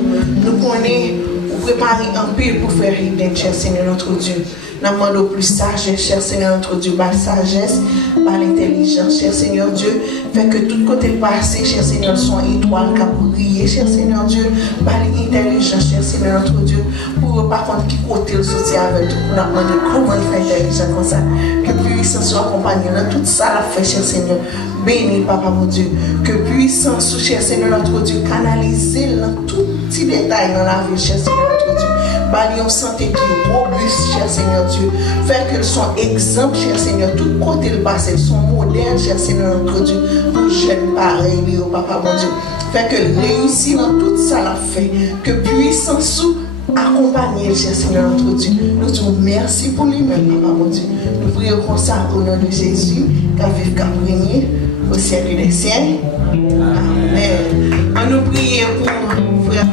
Nous connaissons préparer un peu pour faire rire, cher Seigneur notre Dieu. Nous demandons plus sagesse, cher Seigneur notre Dieu, par sagesse, par l'intelligence, cher Seigneur Dieu. Fait que tout côté passé, cher Seigneur, sont étoiles qui ont brillé, cher Seigneur Dieu, par l'intelligence, cher Seigneur notre Dieu. Pour par contre, qui côté le soutien avec tout, nous demandons comment faire intelligence comme ça. Que puissance soit accompagnée dans tout ça, la fait, cher Seigneur. Béni, Papa mon Dieu. Que puissance, cher Seigneur notre Dieu, canaliser dans tout petit détail dans la vie, cher Seigneur notre Dieu. Balion santé qui est robuste, cher Seigneur Dieu. Faire qu'elles soient exemples, cher Seigneur. Tout côté le passé, sont modernes, cher Seigneur notre Dieu. Pour jeunes pareils, Papa mon Dieu. Faire qu'elles réussissent dans tout ça, la fait. Que puissance sous accompagner, cher Seigneur notre Dieu. Nous disons merci pour lui-même, Papa mon Dieu. Nous prions comme ça au nom de Jésus, qu'à vivre, qu'à régner au siècle des siècles. Amen. On nous prie pour frère.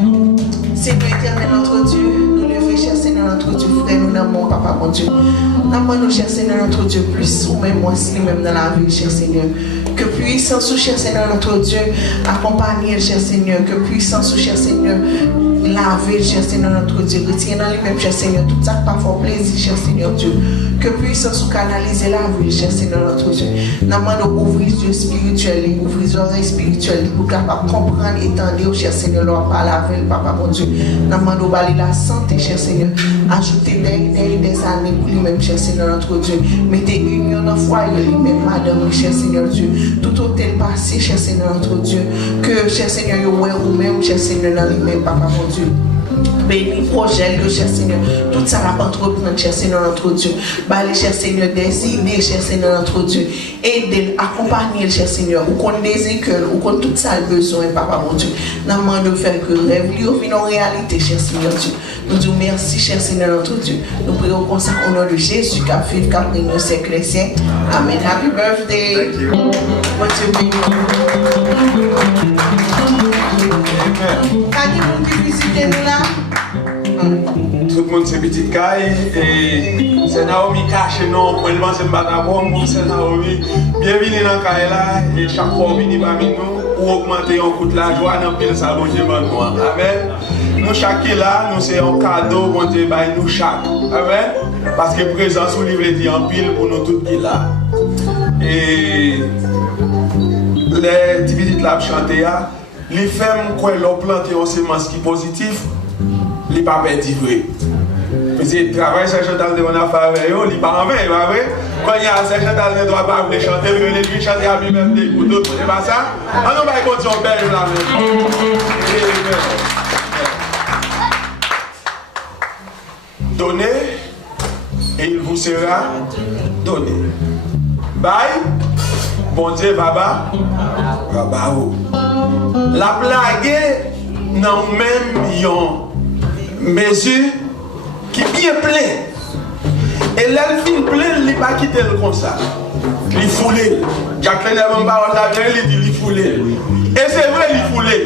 Seigneur éternel notre Dieu, nous levons, cher Seigneur notre Dieu, frère, nous n'aimons, Papa mon Dieu. Nous aimons, cher Seigneur notre Dieu, plus ou même moi, si même dans la vie, cher Seigneur. Que puissance, cher Seigneur notre Dieu, accompagner, cher Seigneur. Que puissance, cher Seigneur, laver, cher Seigneur notre Dieu. Retiens dans lui-même, cher Seigneur, tout ça pas fort plaisir, cher Seigneur Dieu. Que puissance canaliser la vie, cher Seigneur notre Dieu. Nous demandons ouvrir les yeux spirituels, ouvrir les oreilles spirituelles pour capable comprendre et entendre, cher Seigneur, leur parole avec Papa mon Dieu. Nous demandons balayer la santé, cher Seigneur. Ajouter des années pour lui-même, cher Seigneur notre Dieu. Mettez union dans le foyer, lui-même, madame, cher Seigneur Dieu. Tout hôtel passé, cher Seigneur notre Dieu. Que, cher Seigneur, vous même, cher Seigneur, dans lui-même, Papa mon Dieu. Béni projet, le cher Seigneur. Tout ça va entreprendre, cher Seigneur notre Dieu. Balayer, cher Seigneur, des idées, cher Seigneur notre Dieu. Aider, accompagner, cher Seigneur. Ou qu'on des écoles, ou qu'on tout ça le besoin, Papa mon Dieu. Nous demandons de faire que le rêve vienne en réalité, cher Seigneur Dieu. Nous disons merci, cher Seigneur notre Dieu. Nous prions comme ça au nom de Jésus, qui a fait, qui a pris nos siècles et siècles. Amen. Happy birthday. Thank you. Dieu béni. Quand vous qui visitez nous là? Tout le monde c'est petite caille et c'est Naomi caché non pour le penser battre bon c'est Naomi bienvenue dans caille là et chaque fois venir parmi nous pour augmenter un coup de la joie dans pile ça bon Dieu nous amen nous chaque là nous c'est un cadeau bon Dieu by nous chaque amen parce que présence au livre dit en pile pour nous tout qui là et les petites là chanter là les femmes quoi leur planter un semence qui positif li pas perdu vrai parce que travail Saint-Chantal de on a fait avec eux li pas en vain pas vrai quand il y a Saint-Chantal ne doit pas venir chanter lui chanter à lui-même des coups d'autres c'est pas ça on va continuer belle la même donnez et il vous sera donné bye bon Dieu baba la blague non même yon mesure qui bien plein et l'elfine plein il pas quitter le comme ça il foulé Jacqueline même pas la bien il dit il foulé et c'est vrai il foulé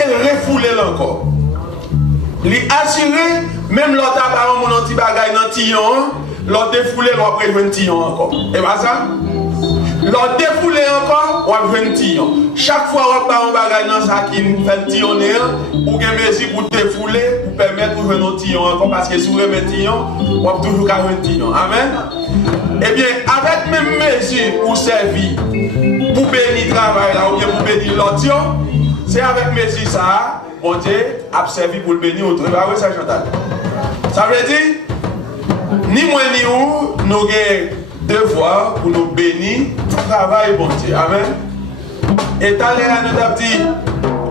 et refoulé encore il assuré même l'autre parent mon petit bagaille dans tillon l'autre défoulé l'autre après un tillon encore et pas ça l'autre défoulé encore, on va 20 tillons. Chaque fois on va un bagage dans ça qui fait tillonner, ou bien mesure pour défouler, pour permettre de jouer un tillon encore, parce que si vous remettez tillon, on va toujours 40 tillons. Amen. Eh bien, avec même mesure pour servir, pour bénir le travail là, ou bien pour bénir l'autre, c'est avec mesure ça, bon Dieu, a servi pour le bénir autre. Ah oui, ça Chantal. Ça veut dire, ni moi ni vous, nous avons devoir pour nous bénir, travail bon Dieu. Amen. Et dans les années d'abdi,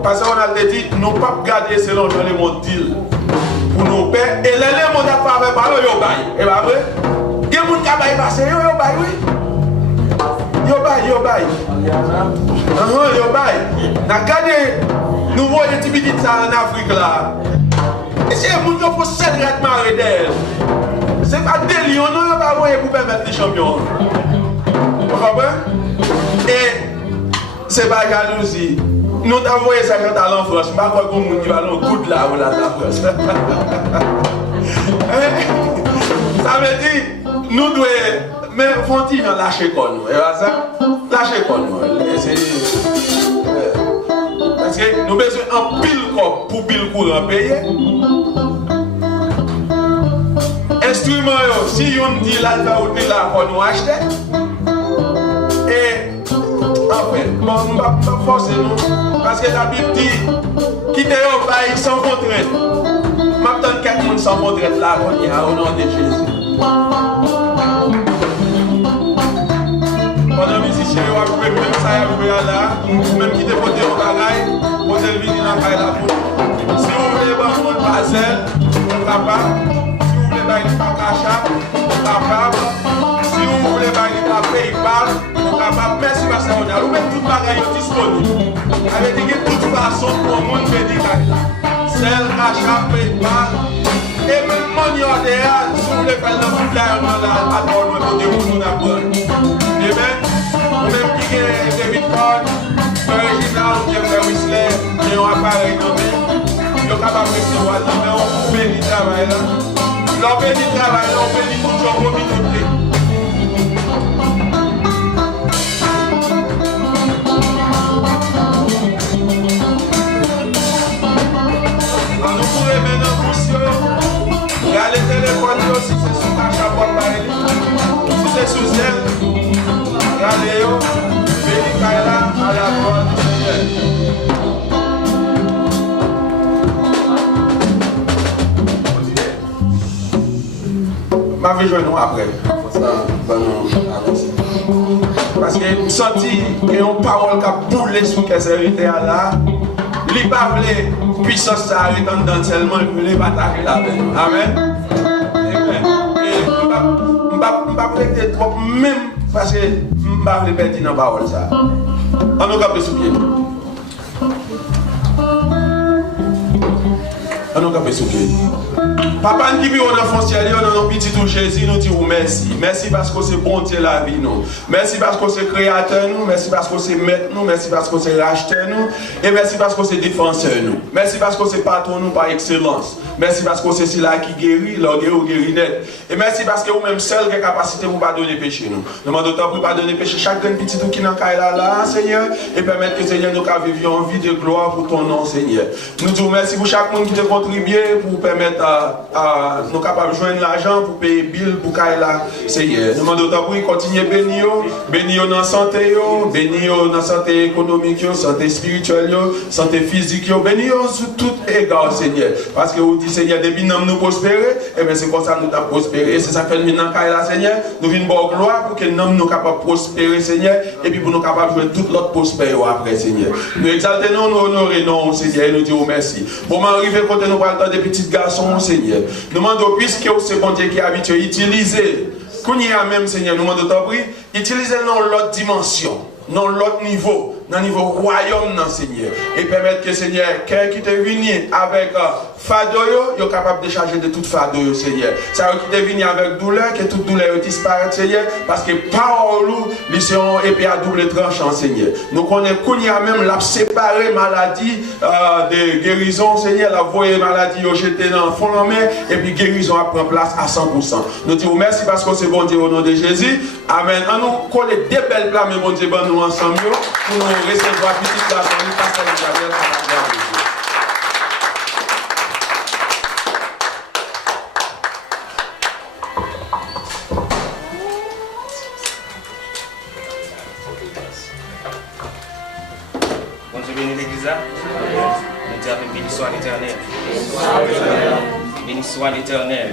parce qu'on a dit, nous ne pouvons pas garder selon le monde deal. Pour nous payer. Et les mondes à faire par le yobaï. Et pas vrai? Il y a des gens qui ont passé, yobaï, oui. Yobaï. N'a gardé, nous voyons des petits ça en Afrique là. Et c'est un monde qui faut s'être marrer d'elle. C'est pas des lions, nous ne pouvons pas pour permettre les champions. Vous comprenez? Et c'est pas jalousie. Nous avons envoyé ça quand à l'enfance. Je ne sais pas quoi qu'on qui va aller au coup de là ou là la France. Ça veut dire, nous devons. Mais faut-il lâcher quoi nous? Et ça? Lâcher quoi nous? Parce que nous avons besoin d'un pile corps pour pile courant payer. Instrument, si on dit là, là, on nous acheter. Et après, bon, on ne va pas forcer nous. Parce que la Bible dit, quittez au bail sans contrainte. Maintenant, quelqu'un sans contrainte là, on y a au nom de Jésus. Pendant que musicien, on va jouer même ça, on va jouer là. Même quitter pour dire au bagaille, pour dire venir dans la pour. Si vous voulez, bon, on passe, on va pas. Si vous voulez, pas cachap, on capable. Si vous voulez, pas PayPal, on capable. Merci, Pasteur Ronald. Ou même tout bagaille disponible. Avec de toute façon, pour le monde médical. Celle achat, PayPal. Et même mon idéal, si vous voulez faire le flyer, à part le côté où nous avons. Amen. Ou même qui est David Card, original, qui est Whistler, qui est un appareil nommé. Vous êtes capable de recevoir la main, on peut bénir le travail là. On bénit le travail là, on bénit toute la communauté. On nous pourrait maintenant pour regardez le téléphone aussi, c'est sous la chapeau, si c'est sous elle, regardez-le, bénis Kaila à la gloire du Seigneur. Ma vie joue nous après. Ça va nous avancer. Parce que nous sentons qu'il y a une parole qui a boulé sur le serviteur là. Il n'y a pas de puissance à arrêter dans seulement, il voulait partager la paix. Amen. Et je ne vais pas prêter trop, même parce que je ne vais pas perdre dans la parole. On nous capte sous pied. On nous capte sous pied. Papa qui vit en enfance, on a un petit tout Jésus, nous disons merci. Merci parce que c'est bon Dieu la vie nous. Merci parce que c'est créateur nous. Merci parce que c'est maître nous. Merci parce que c'est racheteur nous. Et merci parce que c'est défenseur nous. Merci parce que c'est patron nous par excellence. Merci parce que c'est celui-là qui guérit, l'orgueil ou guérit net. Et merci parce que vous-même seul qui a capacité pour pardonner péché nous. Nous demandons autant pour pardonner péché chaque petit tout qui n'a qu'à là, Seigneur, et permettre que Seigneur nous vivions en vie de gloire pour ton nom, Seigneur. Nous disons merci pour chaque monde qui te contribue pour permettre nous capables de joindre l'argent pour payer bill pour Kaila, Seigneur. Nous demandons autant pour continuer bénir dans la santé, bénir dans la santé économique, santé spirituelle, santé physique, bénir sur tout égard, Seigneur. Parce que vous dites, Seigneur, depuis nous nous prospérer, et bien c'est comme ça que nous avons prospéré. C'est ça que nous avons fait, Seigneur. Nous venons de gloire pour que nous nous capables de prospérer, Seigneur, et puis pour nous capables de jouer toute l'autre prospère après, Seigneur. Nous exaltons, nous honorons, Seigneur, et nous disons merci. Pour m'arriver quand nous parlons des petits garçons, Seigneur. Nous demandons, puisque c'est bon Dieu qui est habitué à utiliser, qu'on y a même, Seigneur, nous demandons utiliser dans l'autre dimension, dans l'autre niveau. Dans le niveau royaume, Seigneur. Et permettre que, Seigneur, quelqu'un qui est venu avec fadoyo, il est capable de charger de toute fadoyo, Seigneur. Ça veut dire qu'il est venu avec douleur, que toute douleur disparaît, Seigneur. Parce que parole, ils sont épée à double tranchant, Seigneur. Nous connaissons qu'on y a même la séparée maladie de guérison, Seigneur. La voie maladie, il jeté dans le fond de la mer, et puis guérison prend place à 100%. Nous disons merci parce que c'est bon Dieu au nom de Jésus. Amen. On nous coller des belles plats, mais bon Dieu, nous ensemble, pour nous recevoir petite place en nous, pasteur Isabelle, à la gloire de Dieu. Bon Dieu bénit l'église. Nous disons béni soit l'Éternel. Béni soit l'Éternel.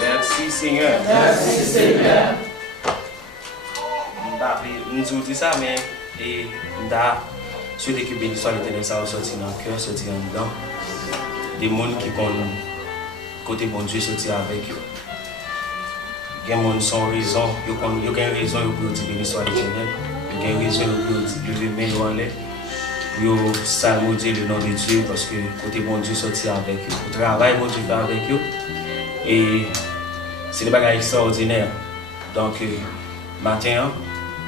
Merci Seigneur. Merci Seigneur. Nous disons ça, mais sur l'équipe béni soit l'Éternel, ça va sortir dans le cœur, sortir en dedans. Des gens qui connaissent côté bon Dieu sortir avec eux. Il y a des gens sans raison, il y a une raison pour dire béni soit l'Éternel. Il y a une raison pour dire béni soit l'Éternel. Pour salmodier le nom de Dieu parce que côté bon Dieu sortir avec eux. Le travail bon Dieu fait avec eux. Et c'est des bagages extraordinaires. Donc, matin,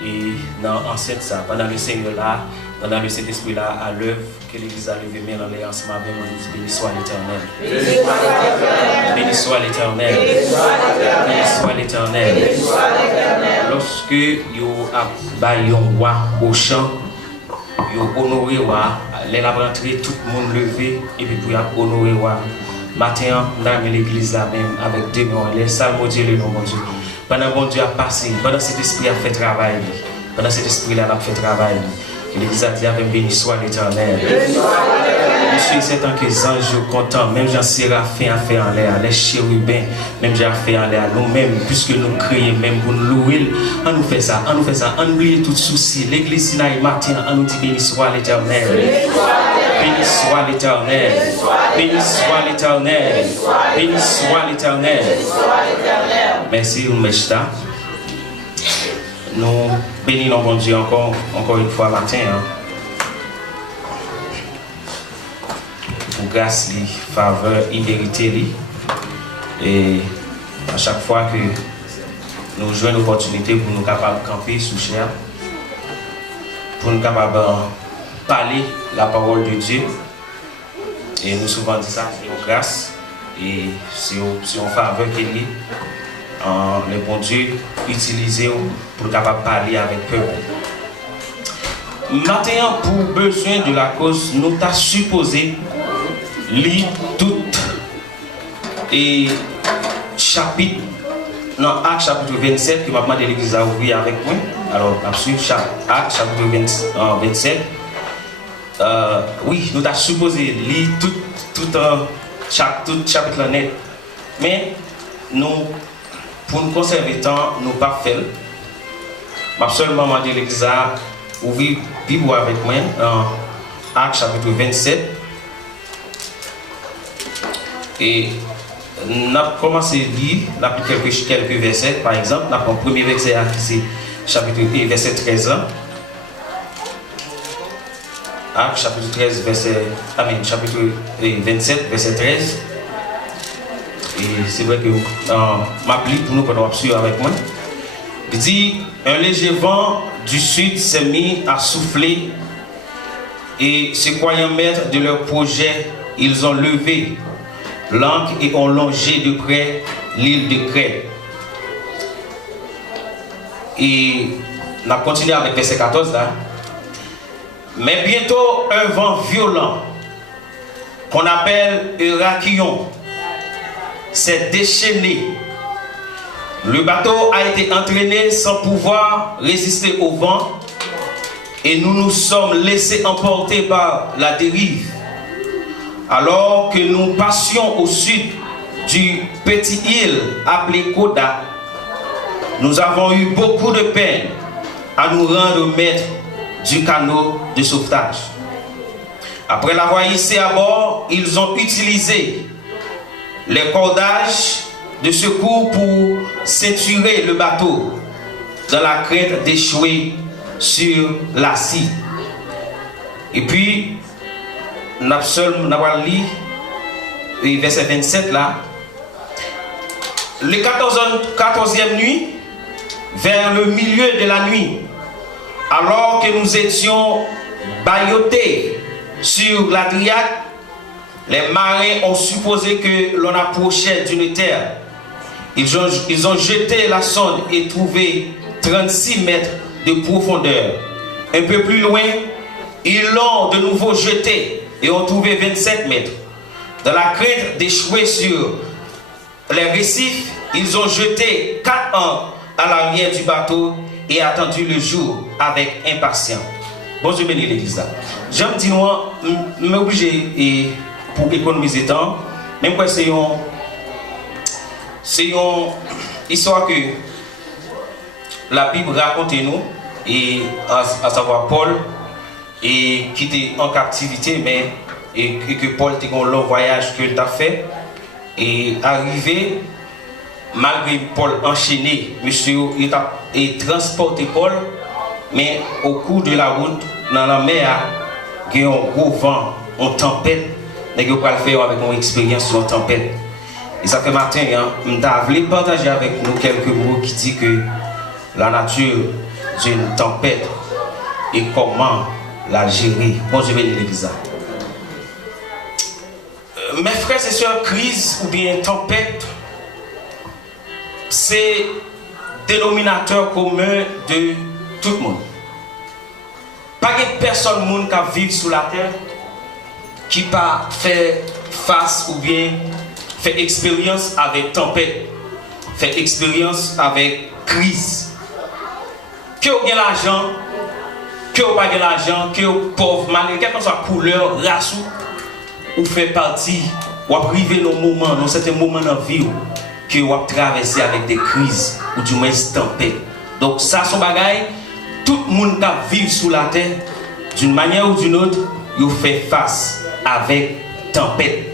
et dans l'enceinte, ça, pendant le Seigneur là, pendant le Saint-Esprit là, à l'œuvre, que l'Église a levé main dans les ensemble avec moi, béni soit l'Éternel. Béni soit l'Éternel. Béni soit l'Éternel. Lorsque vous avez un roi au champ, honoré les la rentrée tout le monde levé et puis pour honorer matin dans l'église là même avec deux mains les salmes Dieu le nom mon Dieu pendant bon Dieu a passé pendant cet esprit a fait travail pendant cet esprit là a fait travail l'église a dit avec béni soit l'Éternel. Monsieur, c'est tant que les anges contents, même Jean Séraphin a fait en l'air, les chérubins, même Jean a fait en l'air, nous-mêmes, puisque nous crions, même pour nous louer, on nous fait ça, on oublie tout souci. L'église Sinaï matin, on nous dit béni soit l'Éternel. Béni soit l'Éternel. Béni soit l'Éternel. Béni soit l'Éternel. Merci, Oumeshta. Nous bénissons bon Dieu encore une fois matin. Pour grâce, faveur, vérité. Et à chaque fois que nous jouons une opportunité pour nous capables de camper sous chair, pour nous capables de parler la parole de Dieu. Et nous souvent dit ça, c'est une grâce. Et c'est une faveur qu'il y a. Le bon Dieu utilisé pour capable parler avec le peuple. Maintenant, pour besoin de la cause, nous t'as supposé lire tout et chapitre dans Acte chapitre 27 que m'a demandé l'église à ouvrir avec moi. Alors, absolument Acte chapitre 27. Oui, nous t'as supposé lire tout chapitre net. Mais nous pour nous conserver le temps, nous ne pas faire. Je vais seulement demander l'église à ouvrir la Bible avec moi dans Acte chapitre 27. Et nous avons commencé à lire, nous avons quelques versets. Par exemple, nous avons le premier verset c'est chapitre 1, verset 13. Acte chapitre 13, chapitre 27, verset 13. Et c'est vrai que m'applique pour nous pendant avec moi. Il dit un léger vent du sud s'est mis à souffler et se croyant maîtres de leur projet, ils ont levé l'ancre et ont longé de près l'île de Crète. Et on a continué avec verset 14 là. Mais bientôt un vent violent qu'on appelle Eurakion s'est déchaîné. Le bateau a été entraîné sans pouvoir résister au vent et nous nous sommes laissés emporter par la dérive. Alors que nous passions au sud du petit île appelé Koda, nous avons eu beaucoup de peine à nous rendre maîtres du canot de sauvetage. Après l'avoir hissé à bord, ils ont utilisé les cordages de secours pour ceinturer le bateau dans la crainte d'échouer sur la scie. Et puis, nous avons lu verset 27 là. Le 14e nuit, vers le milieu de la nuit, alors que nous étions bâillotés sur l'Adriatique, les marins ont supposé que l'on approchait d'une terre. Ils ont jeté la sonde et trouvé 36 mètres de profondeur. Un peu plus loin, ils l'ont de nouveau jeté et ont trouvé 27 mètres. Dans la crainte d'échouer sur les récifs, ils ont jeté 4 ancres à l'arrière du bateau et attendu le jour avec impatience. Bon Dieu bénit l'église là. J'aime dire, je suis obligé pour économiser temps, même quand c'est une histoire que la Bible raconte nous, et à savoir Paul, et qui était en captivité, mais et que Paul était dans le long voyage qu'il a fait, et arrivé, malgré Paul enchaîné, monsieur, il a transporté Paul, mais au cours de la route, dans la mer, il y a un gros vent, une tempête. Nous allons le faire avec une expérience sur une tempête. Et ça fait matin, je voulais partager avec nous quelques mots qui disent que la nature d'une tempête et comment la gérer. Bon, je vais lire l'église. Mes frères et sœurs, crise ou bien tempête, c'est dénominateur commun de tout le monde. Pas de personne monde qui vit sur la terre qui pas fait face ou bien fait expérience avec tempête, fait expérience avec crise. Que vous avez l'argent, que vous n'avez pas l'argent, que vous êtes pauvre, malgré quelle que soit la couleur, race, ou fait partie, ou arriver dans moment, dans certains moments dans la vie, que vous avez traversé avec des crises, ou du moins des tempêtes. Donc ça, son bagage, tout le monde qui vit sur la terre, d'une manière ou d'une autre, il fait face avec tempête.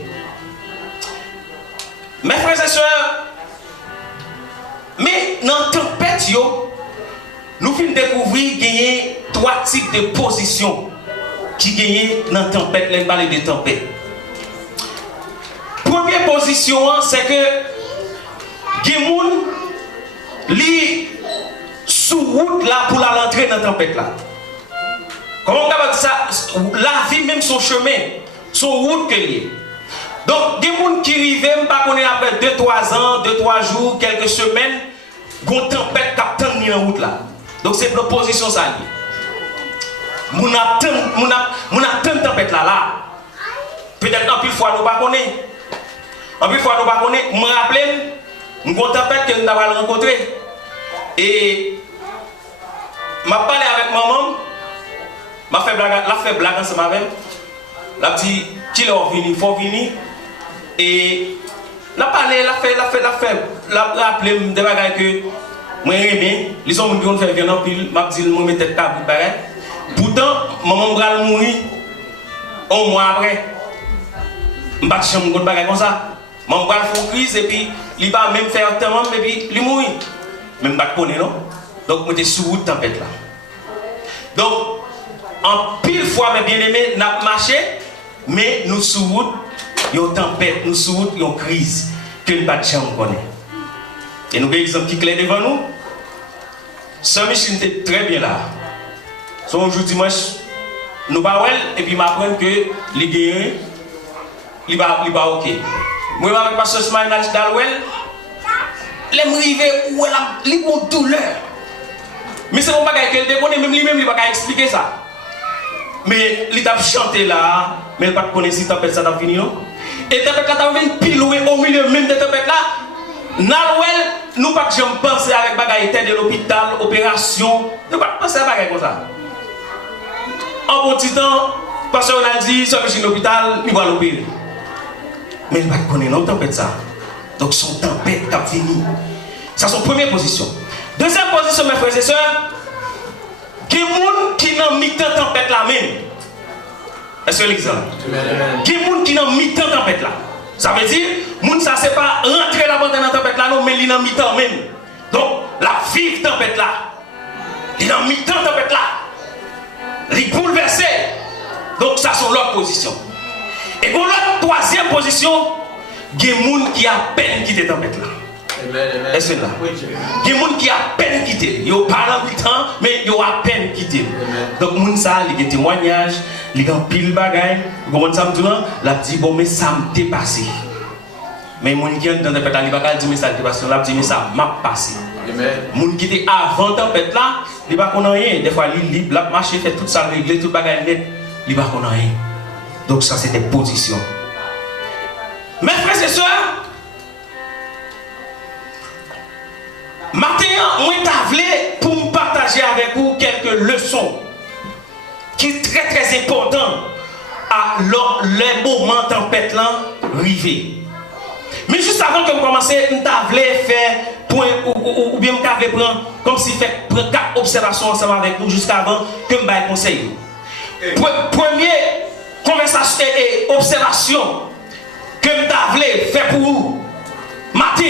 Mes frères et sœurs, mais dans la tempête, nous finissons de découvrir qu'il y a 3 types de positions qui gagnent dans la tempête, les balles de tempête. Première position, c'est que il y a des gens qui sous route là pour l'entrée dans la tempête là. Comment on va dire ça? La vie même son chemin, son route que lié. Donc, des gens qui arrivent, pas qu'on est après 2-3 ans, 2-3 jours, quelques semaines, une tempête qui attend en route là. Donc, c'est une position ça. Mon attend tempête là. Peut-être en plus fois nous pas connaît. En plus fois nous pas connaît. Je me rappelle une tempête que nous avons rencontrée. Et je parlé avec maman. La fait blague ensemble avec la dit qui leur vini, faut venir et la parlé, la rappelé des bagages que moi aimé, les hommes qui ont fait venir en pile, m'a dit moi mettre tête pour pareil. Pourtant maman va mourir un mois après. M'pas chambre de bagages comme ça. Maman va faire crise et puis il va même faire tellement et puis il mourir. Même pas connaître non. Donc moi j'étais sous route tempête là. Donc en pile fois, mes bien-aimés, nous avons marché, mais nous sous route, il y a une tempête, nous sous route, il y a une crise que nous ne pouvons pas connaître. Et nous avons un exemple qui est clair devant nous. Saint-Michel était très bien là. So, un jour dimanche, nous avons et puis m'apprendre que les gagnants, ils ne sont pas OK. Moi, avec Pasteur Smile Dalwell, les arrivés où ils ont une douleur. Mais c'est un bagage qu'elle déconne, même lui-même, il ne va pas expliquer ça. Mais il a chanté là, mais il n'a pas connu si tempête ça a fini non. Et tempête là t'as venu pilouer au milieu même de tempête là. Nalwell, nous pas jamais penser avec bagaille de l'hôpital, opération, nous pas penser à bagaille comme ça. En bon petit temps, pasteur on a dit, ça va chez l'hôpital, il va l'opérer. Mais il pas connaître non tempête ça. Donc son tempête a fini. Ça c'est première position. Deuxième position mes frères et sœurs. Qui est gens qui n'ont mis tant tempête là même. Est-ce que l'exemple? Qui est gens qui n'ont mis tant tempête là. Ça veut dire, moun ça c'est pas rentrer là-bas dans la tempête là, non, mais il n'ont mis tant même. Donc, la vive tempête là. Il n'ont mis tant tempête là. Il bouleversé. Donc, ça c'est l'autre position. Et pour l'autre troisième position, il y a des gens qui a peine quitté la tempête là. Est-ce que là? Il y a des gens qui a peine quitté. Ils ont pas le temps, mais ils ont à peine quitté. Donc, les gens, ils ont des témoignages, ils ont pile bagaille. Ils ont dit, bon, mais ça m'a dépassé. Mais les gens qui ont dans la tempête là, ils ne vont pas dire, mais ça m'a dépassé. Ils ont dit, mais ça m'a passé. Les gens qui étaient avant la tempête là, ils ne vont pas rien. Des fois, ils libre, ils marchent, fait tout ça, régler tout bagaille net. Ils ne vont pas rien. Donc, ça, c'est des positions. Mes frères et sœurs, maintenant, moi, je voulais pour partager avec vous quelques leçons qui sont très très importantes à les moments de tempête là arrivés. Mais juste avant que je commence, je voulais faire point ou bien je voulais prendre comme si fait prendre 4 observations ensemble avec vous jusqu'avant que je me conseille. Première conversation et observation que je voulais faire pour vous matin.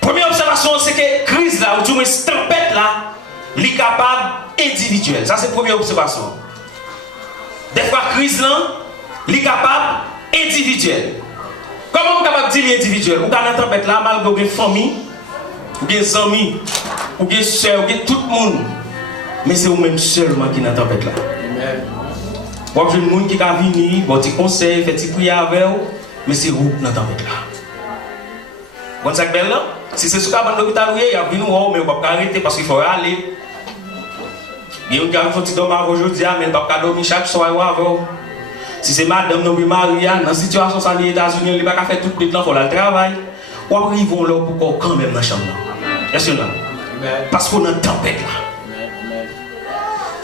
Première observation, c'est que crise là, ou du moins tempête là, elle est capable individuelle. Ça, c'est la première observation. Des fois, crise là, elle est capable individuelle. Comment on est capable de dire individuel? Ou dans la tempête là, malgré une famille, ou des amis, ou des soeurs, ou tout le monde. Mais c'est vous-même seulement qui est dans la tempête là. Vous avez des gens qui ont venir, vous avez des conseils, vous avez des prières avec vous, mais c'est vous dans la tempête là. Bon, c'est belle là? Si c'est ce qu'on a dans l'hôpital, il y a venu, mais on ne peut pas arrêter parce qu'il faut aller. Il y a une qui font dormir aujourd'hui, mais elle ne peut pas dormir chaque soir ou avant. Si c'est madame non Maria, dans la situation ça les États-Unis, il ne peut pas faire tout le temps pour le travail. Ou après ils vont là pour quand même dans la chambre. Est-ce que là? Parce qu'on a une tempête là.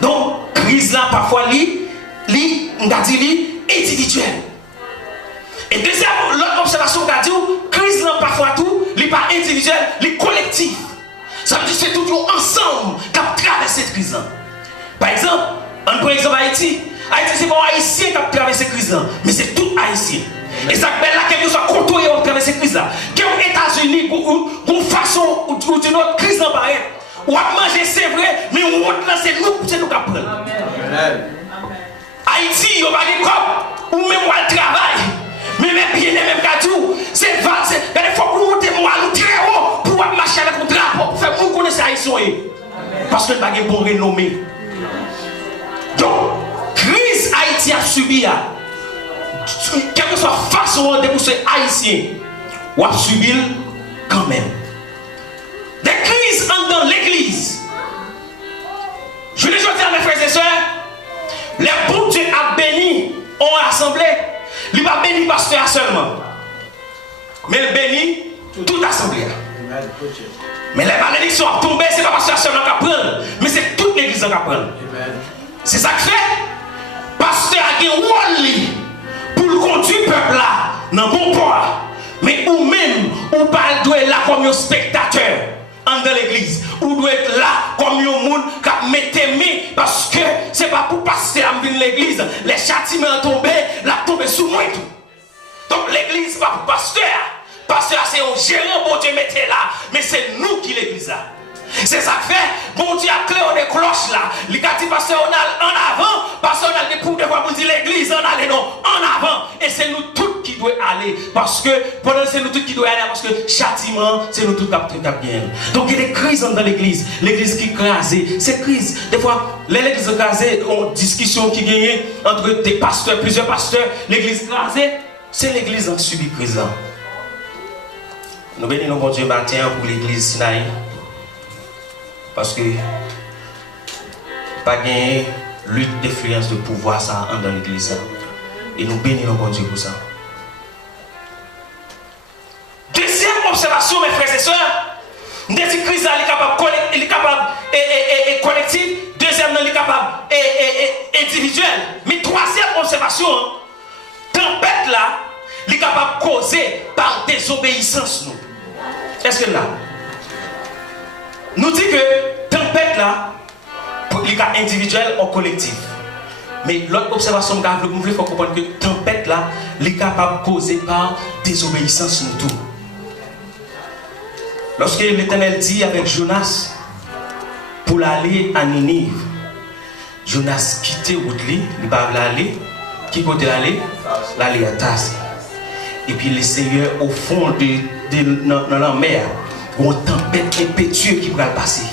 Donc, crise là, parfois, on a dit, individuelle. Et deuxième, l'autre observation qu'on a dit, crise là, parfois tout, n'est pas individuelle, n'est collective. Ça veut dire que c'est toujours ensemble qui a traversé cette crise là. Par exemple, on prend exemple Haïti. Haïti, c'est pas Haïtien qui a traversé cette crise là, mais c'est tout Haïtien. Et ça fait là quelqu'un soit contrôlé à travers cette crise là. Qui aux États-Unis, une façon où une autre crise là paraît. Ou à manger, c'est vrai, mais on là, c'est nous qui apprenons. Haïti, on va dire comme, ou même moi le travail, mais même bien, même gâteau, c'est vaste. Il faut que nous montions moi, nous très haut, pour marcher avec un drapeau, pour faire nous connaître Haïtien. Parce que nous n'avons pas de bon renommé. Donc, crise Haïti a subi, quelle que soit la façon de pousser Haïtien, ou a subi quand même. Des crises dans l'église. Je les dis à mes frères et sœurs, les bons Dieu a béni en assemblée. Il ne va pas bénir pasteur seulement, mais il bénit toute assemblée. Mais les malédictions ont tombé, ce n'est pas pasteur seulement qui apprend, mais c'est toute l'église qui apprend. C'est ça que fait. Pasteur a un rôle pour le conduire le peuple là, dans bon port. Mais ou même, ou pas doit être là comme un spectateur dans l'église. Ou doit être là comme un monde qui met mains parce que c'est pas pour passer à l'église. Les châtiments tombés, la tombé sous moi tout. Donc l'église c'est pas pour pasteur. Pasteur c'est un gérant, bon Dieu mettez là. Mais c'est nous qui l'église là. C'est ça que fait, bon Dieu a clé des cloches là. Il a dit pasteur on a en avant, pasteur on a des pour devoir vous dire l'église on a les noms en avant. Et c'est nous tous qui doit aller parce que pendant c'est nous tous qui doit aller parce que châtiment c'est nous tous qui bien. Donc il y a des crises dans l'église qui est crasée. Ces crises des fois l'église crasée ont discussion qui gagne entre des pasteurs, plusieurs pasteurs, l'église crasée, c'est l'église qui subit crise là. Nous bénissons bon Dieu matin pour l'église Sinaï. Parce que pas de lutte d'influence de pouvoir ça dans l'église. Et nous bénissons bon Dieu pour ça. Deuxième observation, mes frères et sœurs, nous disons que crise est capable collective. Deuxième, elle est capable individuelle. Mais troisième observation, tempête là, elle est capable de causer par désobéissance. Est-ce que là? Nous dit que tempête là, il est individuel ou collectif. Mais l'autre observation que vous voulez comprendre que tempête là, il est capable de causer par désobéissance nous tout. Lorsque l'Éternel dit avec Jonas pour aller à Ninive, Jonas quittait route il ne va pas aller, qui peut aller? L'aller à Tarse. Et puis le Seigneur au fond dans la mer. Une tempête impétueuse qui va passer.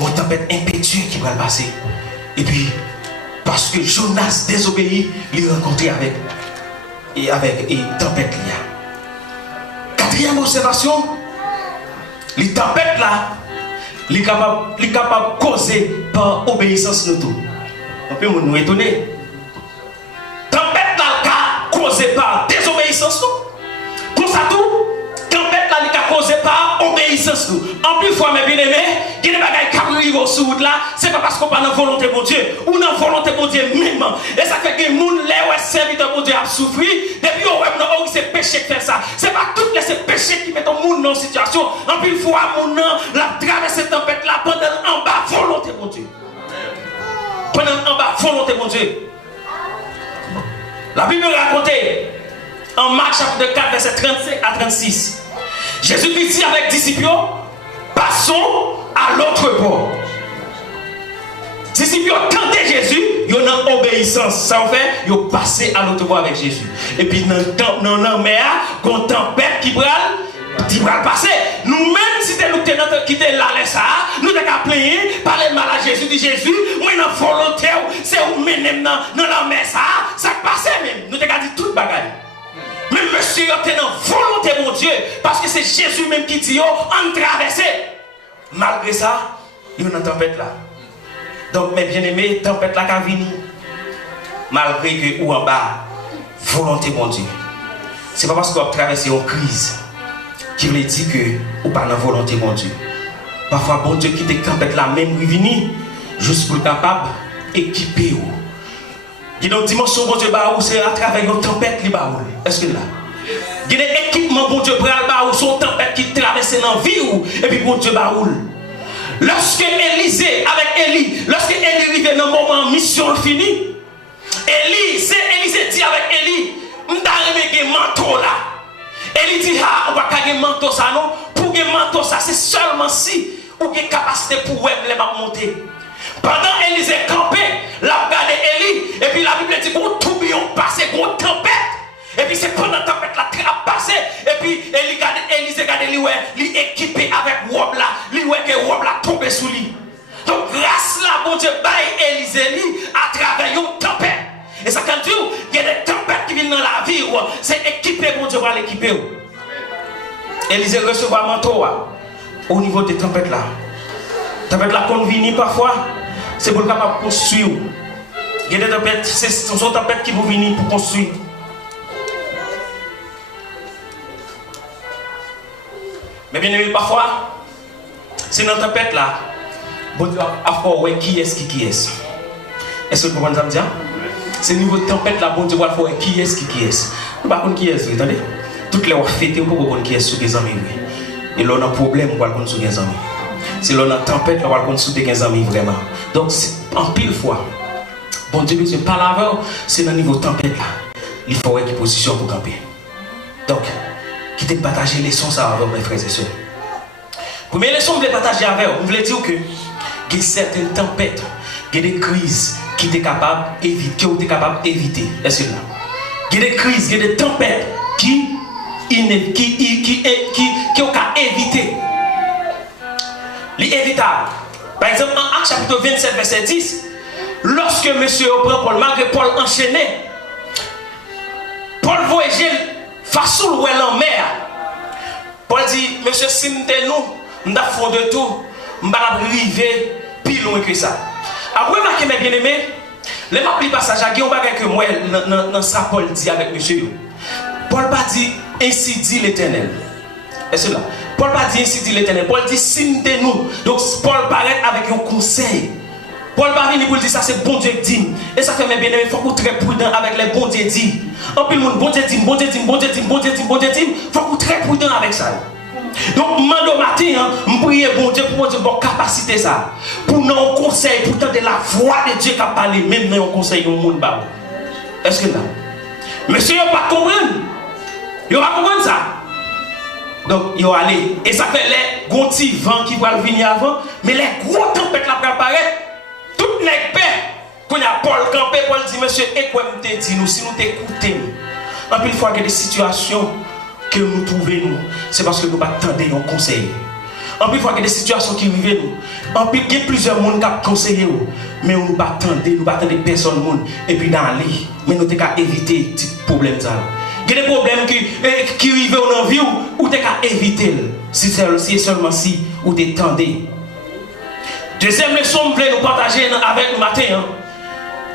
Une tempête impétueuse qui va passer. Et puis, parce que Jonas désobéit, il est rencontré avec tempête. Quatrième observation, les tempêtes là, il est capable de causer par obéissance nous tous. On peut nous étonner. Tempête là, causée par désobéissance nous. Pour ça tout. Tempête là, il a causé par obéissance. En plus, fois, mes bien-aimés, il y a des bagages qui arrivent sur route là, c'est pas parce qu'on pas dans la volonté de Dieu, ou dans la volonté de Dieu même. Et ça fait que les gens, les serviteurs de Dieu ont souffert, depuis on c'est péché qui fait ça. C'est pas tous les péchés qui mettent le monde dans une situation. En plus, fois, mon nom, la traverse cette tempête là, pendant en bas, volonté de Dieu. Pendant en bas, volonté de Dieu. La Bible raconte en Marc chapitre 4, verset 35 à 36. Jésus dit avec les disciples, passons à l'autre bord. Les disciples ont tenté Jésus, ils ont obéissance. Ça en fait, ils ont passé à l'autre bord avec Jésus. Et puis dans la mer, il y a une tempête qui va passer. Nous-mêmes, si nous avons quitté la ça, nous avons plaigné, parler mal à Jésus, dit Jésus, moi dans volonté, c'est où mener dans la mer ça passe même. Nous avons dit toute bagaille. Mais monsieur était dans volonté de mon Dieu, parce que c'est Jésus même qui dit, on traverse. Malgré ça, il y a une tempête là. Donc, mes bien-aimés, tempête la qu'a vini, malgré que ou en bas, volonté mon Dieu. C'est pas parce qu'on a traversé une crise qui veut dire que ou pas dans volonté mon Dieu. Parfois, bon Dieu qui te tempête la même vini, juste pour le capable équiper ou. Il y a une dimension bon Dieu bah c'est à travers une tempête li bah. Est-ce que là? Il y a des équipements bon Dieu bral bah son tempête qui traverse dans la vie ou et puis bon Dieu bah. Lorsque Élisée avec Élie, lorsque Élie arrive dans le moment mission fini, Élisée dit avec Élie, m'ta remet un manteau là. Élie dit ah on va pas un manteau ça non, pour un manteau ça c'est seulement si ou une capacité pour les monter. Pendant Élisée campé, la regardé Élie, et puis la Bible dit qu'on tourbillon passé, qu'on tempête. Et puis c'est pendant la tempête la trappe passé, et puis Élisée regarde lui, il équipé avec robe là, lui ouais que robe là tombé sous lui. Donc grâce là, bon Dieu, baille Élisée à travers une tempête. Et ça quand il y a des tempêtes qui viennent dans la vie, c'est équipé, bon Dieu va l'équiper. Élisée recevra un manteau au niveau des tempêtes là. Tempête là qu'on vient parfois, c'est pour le capable construire. Il y a des tempêtes, ce sont des tempêtes qui vont venir pour construire. Mais bien aimé, parfois, c'est dans la tempête là, bon Dieu a fait ouais, qui est-ce qui est-ce. Est-ce que vous comprenez ça me dire? C'est au niveau de tempête là, bon Dieu va faire qui est-ce qui est-ce. Vous ne savez pas qui est-ce, vous entendez? Toutes les fois fêtées, vous ne savez pas qui est-ce sur les amis. Et là on a un problème, vous ne savez pas sur les amis. C'est là on a une tempête, on va consulter 15 amis vraiment. Donc en pile fois, bon Dieu, c'est pas la c'est dans le niveau de tempête là. Il faut être en position pour camper. Donc, quittez de partager les leçons ça avec mes frères et sœurs. Première leçon, je voulais partager avec vous. Je voulais dire que il y a certaines tempêtes, il y a des crises qui sont capables d'éviter. Est-ce que là? Il y a des crises, il y a des tempêtes qui ont qu'à éviter. L'évitable. Par exemple, en Actes chapitre 27, verset 10, lorsque monsieur prend Paul, malgré Paul enchaîné, Paul voyageait façon où elle en mer. Paul dit, monsieur, si nous avons fond de tout, nous allons arriver plus loin que ça. Après, remarquez mes bien-aimés, les m'applis passage à Guillaume que moi, dans ça, Paul dit avec monsieur. Paul pas dit, ainsi dit l'Éternel. Est-ce là? Paul pas dit ainsi dit l'Éternel. Paul dit signe-nous. Donc Paul paraît avec un conseil. Paul pas venir pour dire ça c'est bon Dieu qui dit. Et ça fait mes bien-aimés, il faut qu'on soit très prudent avec les bon Dieu dit. En plus le monde bon Dieu dit, bon Dieu dit, bon Dieu dit, bon Dieu dit, bon Dieu dit, il faut qu'on soit très prudent avec ça. Donc mando matin, je prie bon Dieu pour dire bonne capacité ça. Pour nous conseil, pour tendre la voix de Dieu qui a parlé même dans un conseil au monde bas. Est-ce que là? Monsieur, il pas comprendre. Il va comprendre ça. Donc, il va aller. Et ça fait les gros petits vents qui vont venir avant. Mais les gros tempêtes là pour apparaître, toutes les paix. Quand il y a Paul campé, Paul dit, monsieur, et quoi nous te dit, nous, si nous t'écoutons. En plus, il faut qu'il y ait des situations que nous trouvons, c'est parce que nous ne pas attendre un conseil. En plus, il faut qu'il y ait des situations qui arrivent nous. En plus, il y a plusieurs monde qui conseillent mais nous ne pas attendre, nous pas attendre personne monde. Et puis dans l'île, mais nous devons éviter ces problèmes là. Il y a des problèmes qui arrivent dans la vie ou tu as éviter si seulement si ou tu tendez. Deuxième leçon, je voulais nous partager avec nous matin. Hein.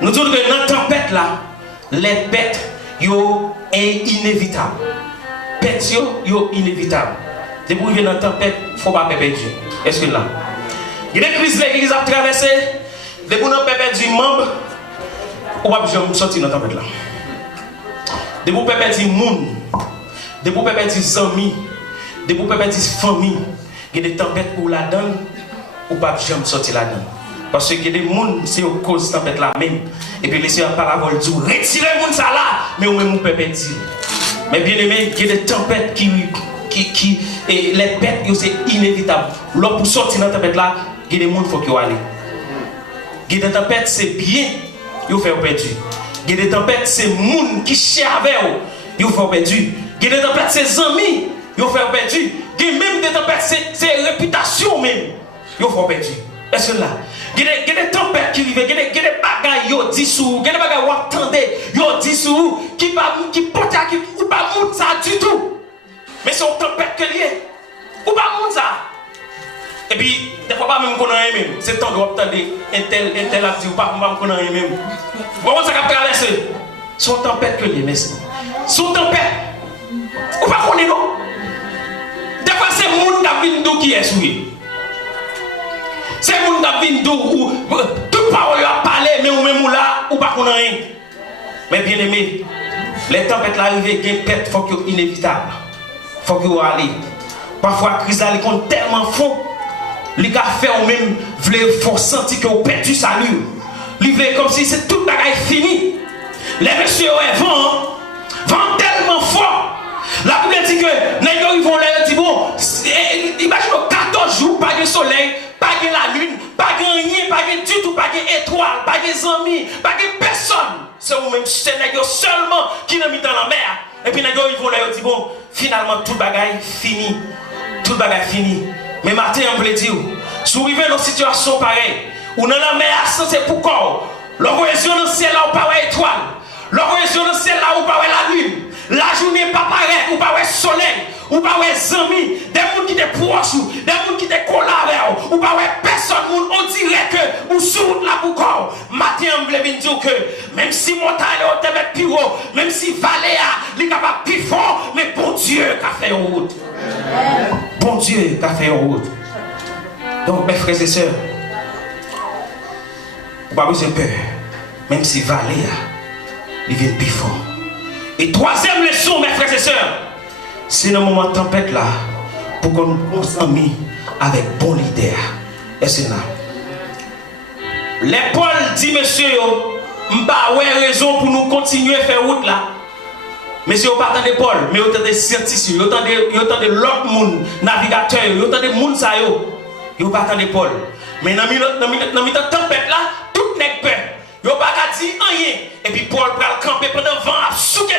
Nous disons que dans la tempête là, les bêtes sont inévitables. Les bêtes sont inévitables. Dès que vous vivez dans la tempête, il ne faut pas perdre Dieu. Est-ce que là? Il y a des crises que l'Église a traversées. Dès que vous n'avez pas perdu membre, on va sortir dans la tempête là. De vous permettre de monde, de vous permettre des amis, de vous permettre des familles, il y a des tempêtes pour la donne, ou pas jamais sortir la donne. Parce qu'il y a des gens, c'est aux causes de tempête là même. Et puis laissez un parabole dire, retirez le monde ça là, mais vous même vous permettez. Mais bien aimé, il y a des tempêtes et les bêtes, c'est inévitable. Là, pour sortir dans la tempête là, il y a des gens qui faut aller. Il y a des tempêtes, c'est bien, il faut faire perdu. Il y a des tempêtes, c'est les gens qui cherchent avec eux, ils vont perdu. Il y a des tempêtes, c'est les amis, ils vont faire perdu. Il y a même des tempêtes, c'est la réputation même, ils vont perdu. Est-ce que là? Il y a des tempêtes qui vivent, il y a des bagailles qui ont dissous, il y a des bagailles qui ont attendu, qui ont dissous, qui ne peuvent pas monter ça du tout. Mais c'est une tempête que lié. Ou pas monter ça. Et puis, des fois, pas même qu'on a rien même. C'est temps de obtenir un tel a dit ou pas qu'on a rien même. Bon, ça va traverser. Son tempête que les merci. Son tempête. Ou pas qu'on est non. Des fois, c'est le monde qui est souillé. C'est le monde où toute parole a parlé, mais ou même là, ou pas qu'on a rien. Mais bien aimé, les tempêtes arrivent, il faut que c'est inévitable. Il faut que vous allez. Parfois, la crise est tellement fond. Les gars fait ou même faut sentir que vous perdu salut. Livré comme si c'est toute la bagaille fini. Les messieurs vont tellement fort. La Bible dit que les ils vont là, dit bon, imagine 14 jours, pas de soleil, pas de la lune, pas de rien, pas de du tout, pas d'étoiles, pas de amis, pas de personne. C'est vous même c'est les seulement qui n'ont mis dans la mer. Et puis les ils vont là, ils disent bon, finalement tout bagaille fini. Tout bagaille fini. Mais matin, on peut le dire, si vous vivez dans une situation pareille, ou dans la mer, c'est pourquoi l'organisation dans le ciel là, où pas étoile, l'organisation dans le ciel là, où pas la lune, la journée pas paraître, ou pas soleil, ou pas amis, des gens qui te proches, des gens qui te collent, ou pas personne, on dirait que, ou sur la pourquoi. Matin, on veut dire que, même si montagne est mettre plus haut, même si vallée est capable plus fort, mais bon Dieu qui a fait en route. Bon Dieu qui a fait en route. Donc, mes frères et sœurs, pas besoin de peur, même si vallée il vient plus fort. Et troisième leçon, mes frères et sœurs, c'est le moment de tempête là, pour qu'on nous amis avec bon leader. Et c'est là. Les Paul dit, monsieur, m'pas ouais raison pour nous continuer à faire route là. Monsieur, vous pas de Paul, mais vous avez des scientifiques, vous avez de l'autre monde, navigateur, vous avez des monde ça yo. Vous pas de Paul. Mais dans la tempête là, tout n'est pas. Vous pas dit rien. Et puis Paul va camper pendant 20 ans, souquer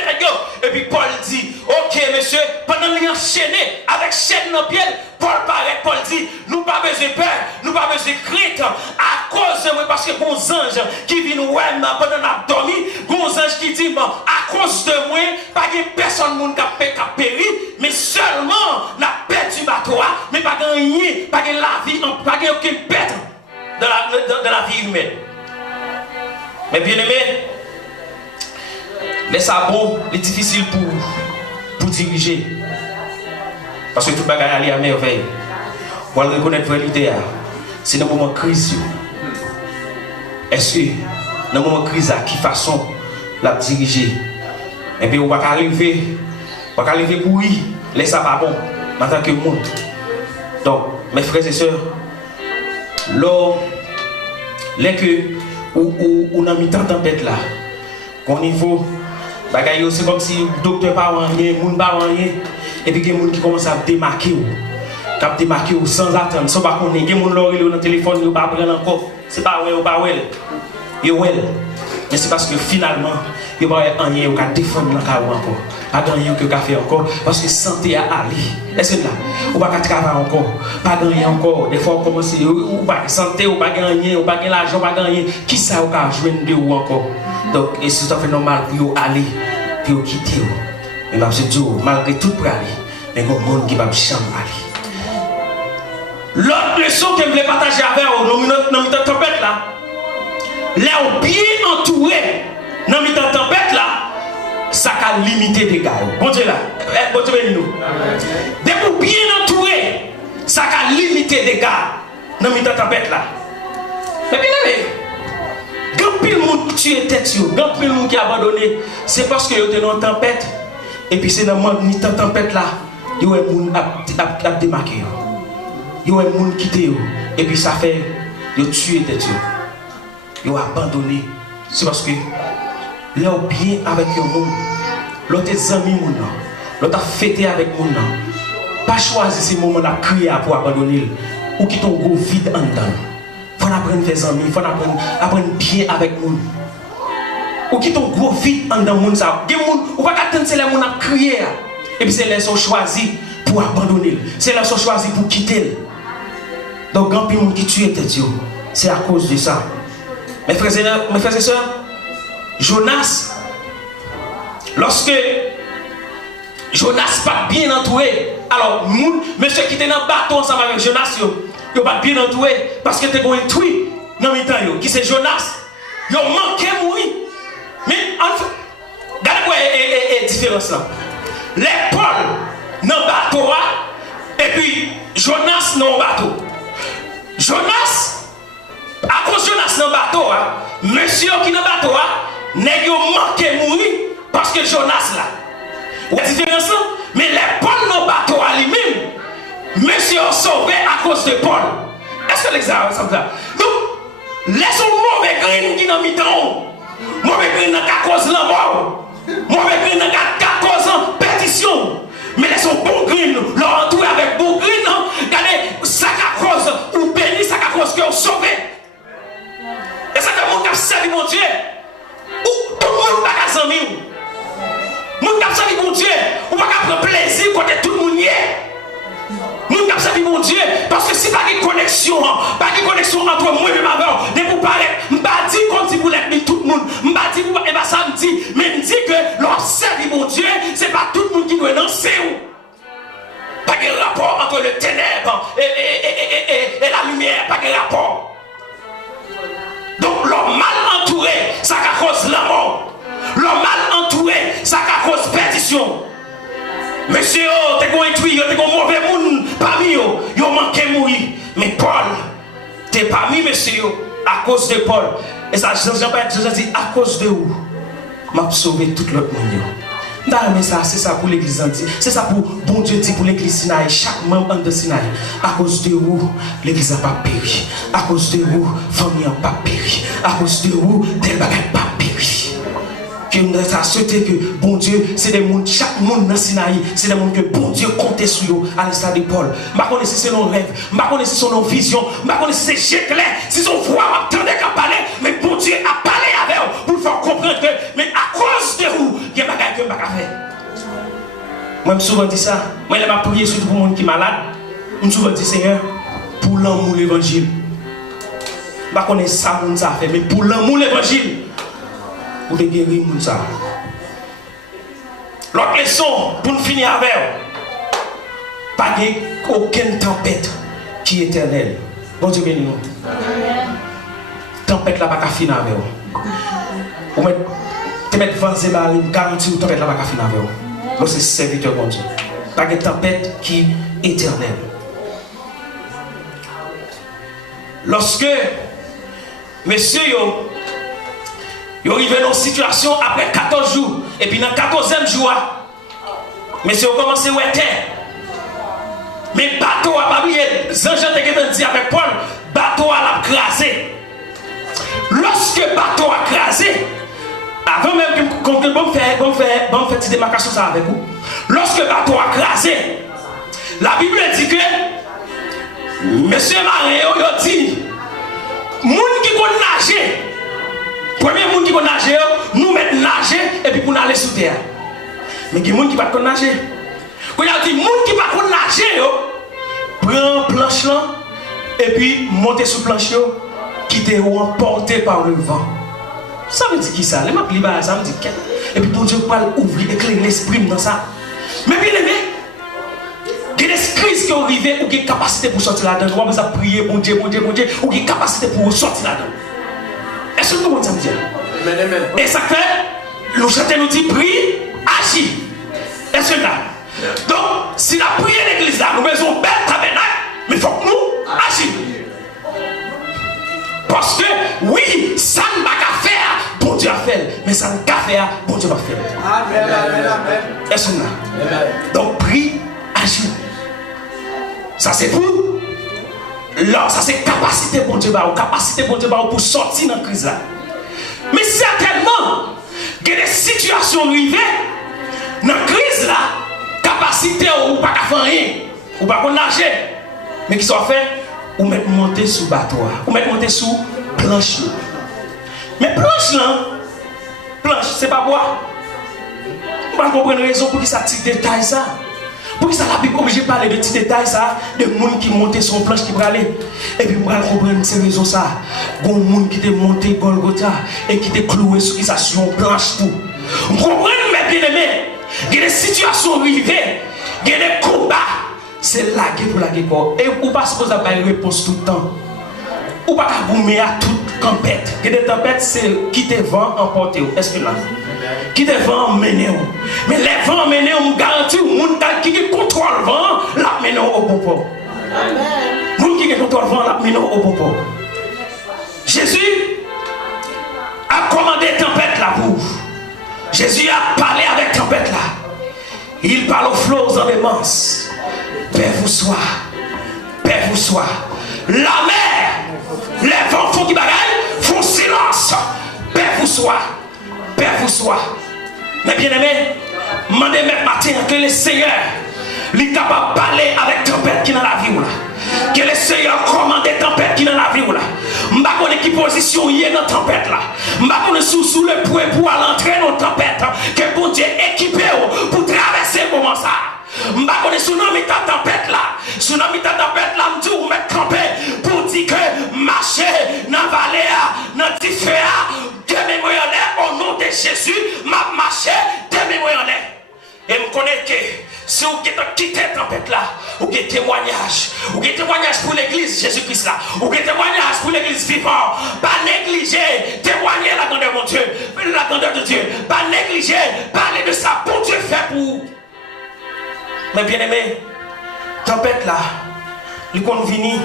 et puis Paul dit, ok monsieur, pendant qu'il enchaîné avec chaîne dans le pied, Paul paraît, Paul dit, nous pas besoin de peur, nous pas besoin de crainte, à cause de moi, parce que bon ange qui vient nous pendant la dormi, bon ange qui dit, à cause de moi, pas de personne qui a péri, mais seulement la perte du bateau, mais pas de rien, pas de la vie, pas de aucune perte de la vie humaine. Mais bien aimé, les sabots, c'est difficile pour diriger. Parce que tout le monde est à merveille. Pour reconnaître la vérité, c'est dans le moment de crise. Est-ce que dans le moment de crise, à qui façon la diriger? Et puis on va arriver pour y les sabots en tant que monde. Donc, mes frères et sœurs, là, les que on a mis tant de tempête là, qu'au niveau, c'est comme si le docteur pas rien, le monde pas rien, et puis il y a des gens qui commencent à démarquer, sans attendre, sans pas connaître, il y a des gens qui ont dans le téléphone, ils ne pas prendre encore, c'est pas ouais ou pas ouais, mais c'est parce que finalement, il n'y a pas rien qui a défendu dans le cas encore, pas rien qui a fait encore, parce que santé a allé. Est-ce que là, ou pas travailler encore, pas gagner encore, des fois on commence, ou pas santé, ou pas gagner, ou pas gagner l'argent, pas gagner, qui ça ou pas jouer de ou encore. Donc, et c'est tout à fait normal pour aller, pour quitter. Mais je me dis, malgré tout pour aller, mais il y a un monde qui va jamais aller. L'autre leçon que je voulais partager avec vous, dans notre tempête là, là bien entouré, dans notre tempête là, ça a limité des gars. Bon Dieu là, bon Dieu bénis-nous. Dès que bien entouré, ça a limité des gars dans notre tempête là. Mais bien aimé, quand pile monde tué tête, quand pile monde qui a abandonné, c'est parce que vous êtes dans une tempête. Et puis c'est dans cette tempête là, il y a un monde à démarquer. Il y a un monde qui quitté. Et puis ça fait, vous tué tête. Vous abandonné. C'est parce que là, bien avec le monde, l'autre amis, l'autre fêté avec le monde. Pas choisir ces moments de crier pour abandonner ou qui ton gros vide en dedans. Il faut apprendre à faire amis, il faut apprendre bien avec le monde. Ou qui ton gros vide en dedans, ou pas attendre c'est les gens à crier. Et puis c'est les gens choisis pour abandonner. C'est les gens choisis pour quitter. Donc, quand il y a des gens qui tuent, c'est à cause de ça. Mes frères et sœurs, Jonas, lorsque Jonas pas bien entouré, alors monsieur qui était dans le bateau ensemble avec Jonas, Ils pas bien entouré parce que tu as un tweet dans le temps qui c'est Jonas. Ils ont manqué mourir. Mais en fait, regardez quoi est différence là. Les Paul dans le bateau et puis Jonas dans le bateau. Jonas, à cause de Jonas dans le bateau, monsieur qui dans le bateau, n'est manqué mourir parce que Jonas là. Vous avez différence là? Mais les Paul dans le bateau à lui-même, monsieur a sauvé à cause de Paul. Est-ce que l'examen ça va? Donc, laissons mauvais grain qui dans le temps. Mauvais grain dans cause de la mort. Mauvais grain dans cause de perdition. Mais laissons bon grain, leur entourer avec bon grain. Regardez, ça cause ou béni, ça cause que vous sauvez. Et ça que mon cap servi mon Dieu. Ou tout le monde n'a pas de mon cap servi mon Dieu. Ou pas prendre plaisir quand tout le monde y est. Mon cap servi mon Dieu. Parce que si pas de connexion entre moi et ma mère, de vous paraître, je ne pas dire comme si vous l'êtes tout le monde. Je ne pas dire et bien ça me dit, mais je dis que leur servi mon Dieu, ce n'est pas tout le monde qui doit lancer. Pas de rapport entre le ténèbre et la lumière, pas de rapport. Donc, leur mal entouré, ça cause la mort. Leur mal entouré, ça cause perdition. Monsieur, t'es un intuit, t'es un mauvais monde parmi eux, ils ont manqué mourir. Mais Paul, t'es parmi monsieur, à cause de Paul. Et ça, Jean dit, à cause de vous, m'a sauvé tout l'autre monde. Non, mais ça, c'est ça pour l'église antique. C'est ça pour bon Dieu dit pour l'église Sinaï. Chaque membre de Sinaï. À cause de vous, l'église n'a pas péri. À cause de vous, famille n'a pas péri. À cause de vous, tel bagage n'a pas péri. Que nous avons souhaité que bon Dieu, c'est des mondes, chaque monde dans Sinaï, c'est des mondes que bon Dieu comptait sur eux, à l'instar de Paul. Je ne sais pas si c'est nos rêves, je ne sais pas si c'est nos visions, je ne sais pas si c'est jet clair, si son voix m'attendait qu'à parler, mais bon Dieu a parlé avec eux pour faire comprendre que, mais à cause de vous, il y a des choses que je ne peux pas faire. Moi, je me souvent dit ça. Moi, je vais prier surtout pour les gens qui sont malades. Je me souvent dit, Seigneur, pour l'amour de l'évangile. Je ne connais pas ça, ça fait, mais pour l'amour de l'évangile. Pour te guérir tout ça. L'autre leçon, pour nous finir avec, pas aucune tempête qui est éternelle. Bon Dieu béni nous. Tempête là pas finir avec vous. Vous mettez vent et marée, garantie que tempête là pas finir avec vous. Donc c'est serviteur bon Dieu. Pas de tempête qui est éternelle. Lorsque monsieur ils arrivent dans une situation après 14 jours. Et puis dans le 14e jour, monsieur a commencé à être. Mais le bateau a pas oublié. Jean-Jean dit avec Paul, le bateau a crasé. Lorsque le bateau a crasé, avant même que je faire une petite démarcation ça avec vous. Lorsque le bateau a crasé, la Bible dit que monsieur Marie a dit, les gens qui connaissent nager, premier monde qui va nager, nous mettons nager et puis pour aller sous terre. Mais il y a des gens qui ne peuvent pas nager. Quand il y a des gens qui ne peuvent pas nager, prends planche là et puis monter sur planche, quitter ou emporter par le vent. Ça veut dire qui ça? Les maps libres, ça me dit qu'est-ce? Et puis pour Dieu parle, ouvrir, éclairer l'esprit dans ça. Mais bien aimé, il y a des crises qui sont arrivées ou qui ont une capacité pour sortir là-dedans. On va prier, bon Dieu, ou qui ont une capacité pour sortir là-dedans. Est-ce que vous comprenez ça? Et ça fait, le chanteur nous dit, prie, agis. Est-ce que là? Donc, si la prière de l'église là, nous mettons un bel tabernacle, mais il faut que nous agissions. Parce que, oui, ça ne va pas faire, bon Dieu a fait, mais ça ne va pas faire, bon Dieu va faire. Amen. Est-ce que là? Donc, prie, agis. Ça c'est pour. Là, ça c'est capacité pour Dieu, capacité pour Dieu pour sortir dans la crise là. Mais certainement, il y a des situations arrivées dans la crise là, capacité ou pas faire rien, ou pas nager, mais qui sont faits, ou mettre monter sous bateau, ou mettre monter sous planche. Mais planche là, planche, c'est pas bois. On va comprendre une raison pour qui ça petit détail ça. Pour ça, la Bible est obligée de parler de petits détails, ça, de gens qui montent sur une planche qui va aller. Et puis, on va comprendre ces raisons, ça. Il y a des gens qui sont montés Golgotha et qui sont cloués sur une planche. Vous comprenez, mes bien-aimés? Il y a des situations arrivées, il y a des combats. c'est laguer pour laguer quoi. Et ou pas supposé avoir une réponse tout le temps. Ou pas goumer à toute tempête. Que des tempêtes, c'est quitter vent emporter. Est-ce que là? Quitter vent emmener. Mais les vents emmener, on garantit au monde qui contrôle le vent, la mener au bon port. Le monde qui contrôle le vent, la mener au bon port. Jésus a commandé tempête là pour. Jésus a parlé avec tempête là. Il parle aux flots, aux immenses. Paix vous soit. Paix vous soit. La mer, les vents font qui bagaille, font silence. Paix vous soit. Paix vous soit. Mais bien aimé, demandez même matin que le Seigneur est capable de parler avec tempête qui est dans la vie. Que le Seigneur commande des tempêtes qui est dans la vie. Je ne sais pas qui position il est dans la tempête. Je ne sais pas sous le point pour entrer dans la tempête. Que bon Dieu équipé pour traverser ce moment. Je ne sais pas si nous avons tempête là. Si nous avons tempête là, je vous mettre campé pour dire que marcher dans la vallée, dans le feu, de mémoire en l'air, au nom de Jésus, m'a marché de mémoire en l'air. Et je connais que si vous quittez la tempête là, vous avez témoignage. Vous avez témoignage pour l'église Jésus-Christ là. Vous avez témoignage pour l'église vivante. Pas négliger, témoigner la grandeur de mon Dieu. La grandeur de Dieu. Pas négliger, parler de ça pour Dieu fait pour vous. Mais bien aimé, tempête là, le qu'on vini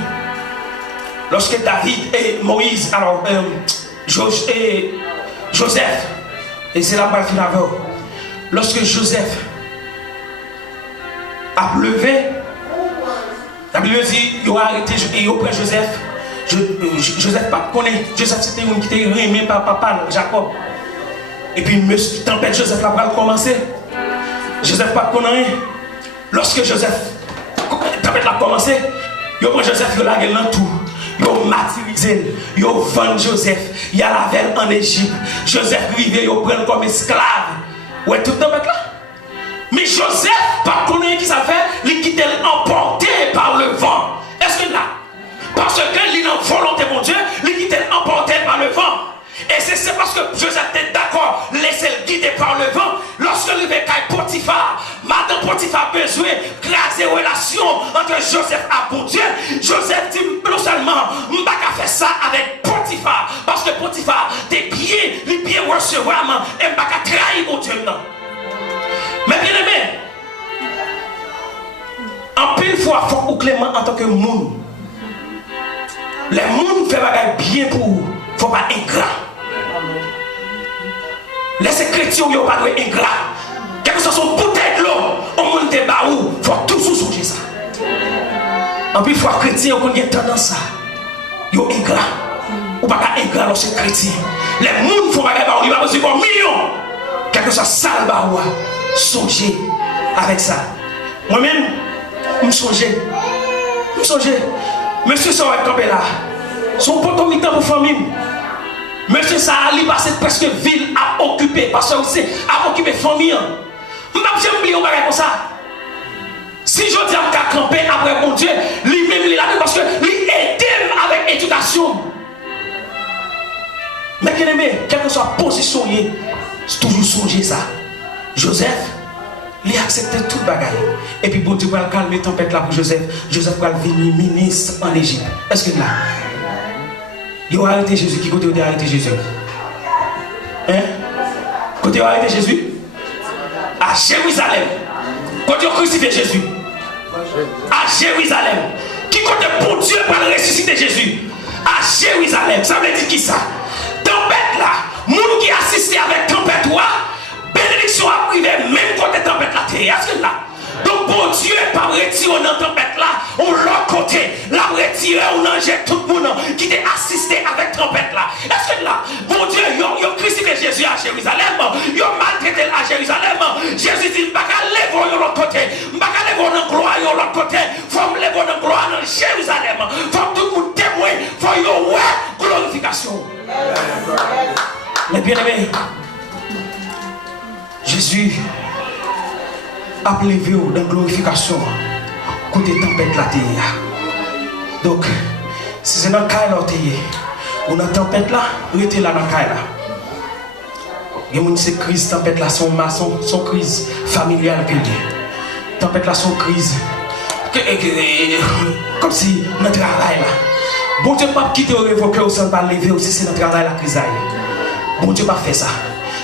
lorsque David et Moïse, alors Joseph, et c'est là que je vais lorsque Joseph a levé, la Bible dit il a arrêté et il a pris Joseph. Joseph pas connaît. Joseph c'était un qui était aimé par papa Jacob. Et puis une tempête Joseph là va commencer. Joseph pas connaît. Lorsque Joseph tempête là commencé, il a pris Joseph il a lâché dans tout. Il a martyrisé, il a vendu Joseph, il a lavé en Égypte. Joseph vivait, il a pris comme esclave. Ouais, tout tempête là. Mais Joseph, pas connaître qui ça fait, il quitte emporté par le vent. Est-ce que là? Parce que il a une volonté, mon Dieu, il quitte emporté par le vent. Et c'est parce que Joseph était d'accord, laissez le guider par le vent. Lorsque il veut qu'à Potiphar, Madame Potiphar a besoin de créer des relations entre Joseph et bon Dieu. Joseph dit non seulement, je ne vais pas faire ça avec Potiphar, parce que Potiphar, t'es bien recevoir, et je ne vais pas trahir mon Dieu. Non. Mais bien aimé, en pile fois, il faut que Clément en tant que monde. Les monde fait bagaille bien pour vous. Il ne faut pas ingrat. Les chrétiens ne sont pas ingrat. Quelle que soit son bouteille de l'eau, au monde de baou, il faut toujours changer ça. En plus, il faut que les chrétiens aient tendance à ils sont ingrats. Ou pas ingrat lorsque les chrétiens. Les gens font bagaille baou, ils vont besoin de millions. Quel que soit sale baou, songez avec ça. Moi-même, je songe. Monsieur ça va camper là. Son poteau pour famille. Monsieur ça a passé presque ville à occuper. Parce que c'est à occuper famille. Je ne vais pas oublier comme ça. Si je dis à camper après mon Dieu, lui-même il est là parce que lui aide avec éducation. Mais bien aimé, quelle que soit la position, c'est toujours songer ça. Joseph, il a accepté toute bagaille. Et puis bon Dieu va calmer la tempête là pour Joseph. Joseph va venir ministre en Égypte. Est-ce que là, il a arrêté Jésus? Qui côté il a arrêté Jésus? Hein? Côté il a arrêté Jésus? À Jérusalem. Côté il a crucifié Jésus? À Jérusalem. Qui côté pour Dieu va ressusciter Jésus? À Jérusalem. Ça veut dire qui ça? Tempête là, moun qui assiste avec tempête là, bénédiction a privé même côté tempête là. Est-ce que là? Donc bon Dieu pas retirer dans tempête là, on l'autre côté, la retirer, on enjette tout le monde qui t'a assisté avec tempête là. Est-ce que là, bon Dieu, il a crucifié Jésus à Jérusalem, il a maltraité à Jérusalem. Jésus dit, je ne vais pas aller de l'autre côté, je ne vais pas aller dans gloire de l'autre côté, il faut me lever dans gloire dans Jérusalem, il faut tout le monde témoin, il faut y avoir glorification. Mais bien aimé, Jésus a levé dans la glorification côté tempête la terre. Donc, si c'est dans le cas là, ou dans la tempête là, ou était là dans le cas là. Il y a une crise, tempête là, son crise familiale. Tempête là, son crise comme si notre travail là. Bon Dieu pas quitter au révoquer au centre pas lever aussi c'est notre travail la crise. Bon Dieu pas fait ça.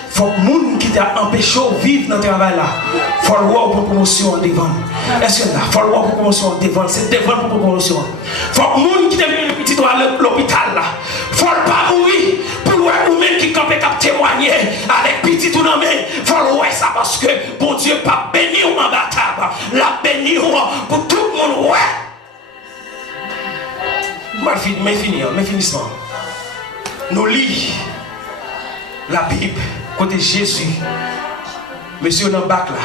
Faut que les gens qui t'a empêché de vivre dans le travail là, faut le voir pour promotion devant. Est-ce que là, faut le voir pour promotion devant, c'est devant pour promotion. Faut que les gens qui t'a venu petit à l'hôpital là, faut pas mourir pour voir ou même qui campent cap témoigner avec petit tout dans main. Faut le voir ça parce que bon Dieu pas béni ou en bataille, la béni pour tout le monde ouais. Mais finissement. Nous lisons la Bible. Côté Jésus, monsieur dans le bac là,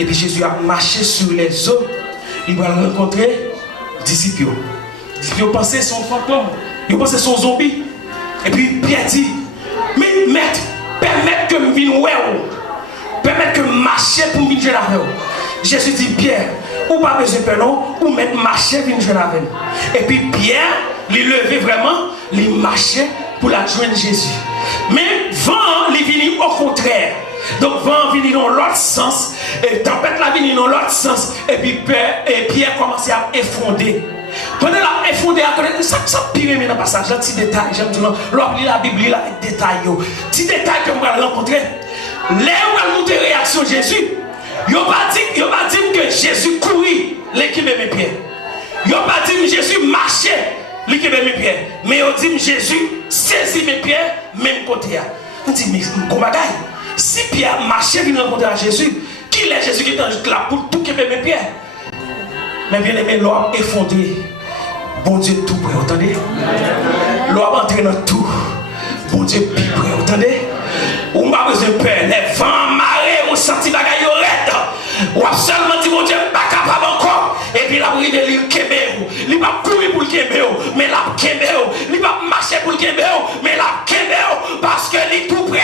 et puis Jésus a marché sur les eaux, il va rencontrer les disciples. Les disciples pensaient son fantôme, ils pensaient son zombie. Et puis Pierre dit, mais maître, permettre que je vienne ouais, permettre que je marche pour venir jouer avec vous. Jésus dit, Pierre, ou pas besoin de peur non, ou mettre marcher pour venir jouer avec vous. Et puis Pierre, il levait vraiment, il marchait pour la joindre Jésus. Mais vent, il vient au contraire. Donc vent vient dans l'autre sens, et tempête la vient dans l'autre sens, et puis Pierre commence à effondrer. Pendant la effondrer, ça pire dans le passage, là, petit détail, j'aime dire, l'on lit la Bible, là, avec détail. Petit détail que vous allez rencontrer. Là où va monter réaction de Jésus, il n'a pas dit que Jésus courit, l'équipe de mes pieds. Il n'a pas dit que Jésus marchait. L'équipe de mes pieds. Mais on dit Jésus saisit mes pieds, même côté. On dit, mais comment bagaille? Si Pierre marchait, vient rencontrer à Jésus, qui est Jésus qui est là pour tout qui mes pieds? Mais bien aimé, l'homme effondré. Bon Dieu, tout prêt, entendez? L'homme entré dans tout. Bon Dieu, plus prêt, entendez? On m'a besoin de peur. Les vents marées, on sentit bagaille au raide. Ou seulement dit, mon Dieu, pas capable encore. Et puis la bride, il kembe. Il va courir pour le kembe. Mais la kembe. Il va marcher pour le kembe. Mais la kembe. Parce que il est tout prêt.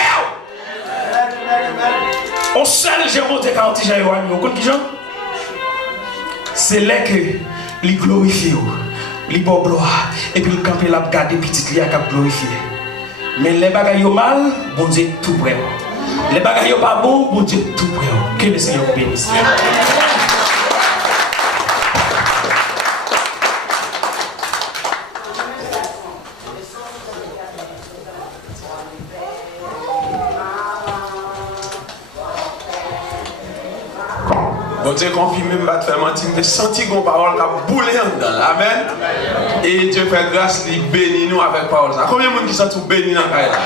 On seul, j'ai monté quand j'ai eu un peu de gens. C'est là que il glorifie. Il bon gloire. Et puis il campe la garder petite lia qui glorifier. Mais les bagailles mal, bon Dieu tout prêt. Les bagailles pas bon, bon Dieu tout prêt. Que le Seigneur bénisse. Bon Dieu confirme même pas faire mentir, mais senti qu'on parole qui a boulé en dedans. Amen. Et Dieu fait grâce, il bénit nous avec parole. Combien de monde qui sont tous bénis dans le cas là?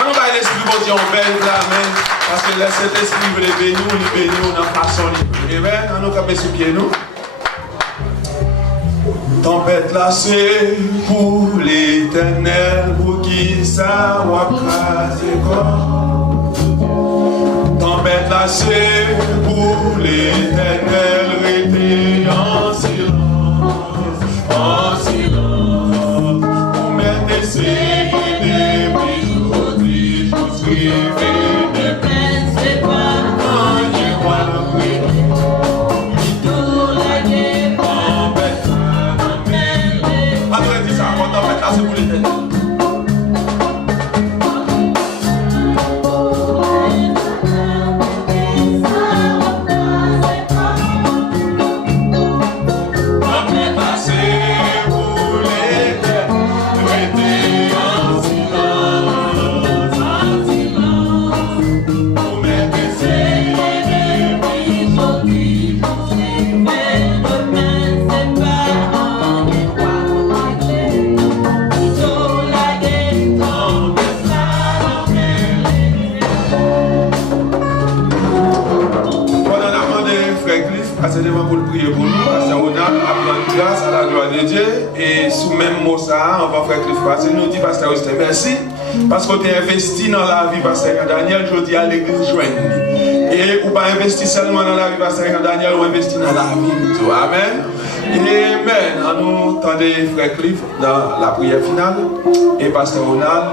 On va l'esprit bon Dieu, on bénit là, amen. Parce que cet esprit veut les bénir, il bénit nous dans la façon libre. Amen. On nous capé sous pied nous. Tempête là c'est pour l'Éternel, pour qui ça va craser corps. Tempête là c'est pour l'Éternel, rester en silence, pour mettre des séries des aujourd'hui, je suis fait des peines, c'est pas un roi le prix. Tempête là c'est pour l'Éternel. Pour le prier pour nous, Pasteur Ronald, apprendre grâce à la gloire de Dieu. Et sous même mot ça, on va faire Cliff passer. Nous dit Pasteur Austin, merci. Parce que tu as investi dans la vie, Pasteur Daniel, je dis à l'église joindre. Et ou pas investir seulement dans la vie, Pasteur Daniel, ou investir dans la vie. Tout. Amen. Et amen. Nous tendez Frère Cliff dans la prière finale. Et Pasteur Ronald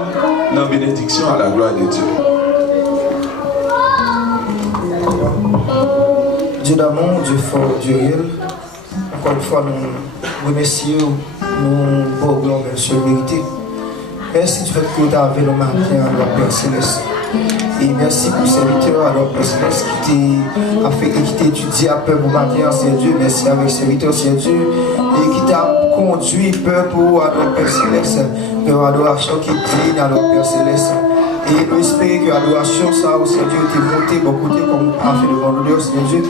dans la bénédiction à la gloire de Dieu. Dieu d'amour, Dieu fort, Dieu réel. Encore une fois, nous remercions, nous beaux gloire, Monsieur, vérité. Merci du fait que tu as avec le matin, notre Père Céleste. Et merci pour le serviteur, alors Père Céleste, qui t'a étudié à peuple pour matin, Seigneur Dieu. Merci avec le serviteur, Seigneur Dieu, et qui t'a conduit peuple pour alors Père Céleste, pour adoration qui est digne, alors Père Céleste. Et nous espérons que l'adoration, ça, au Seigneur Dieu, t'es monté beaucoup côté comme a fait devant nous, Seigneur Dieu.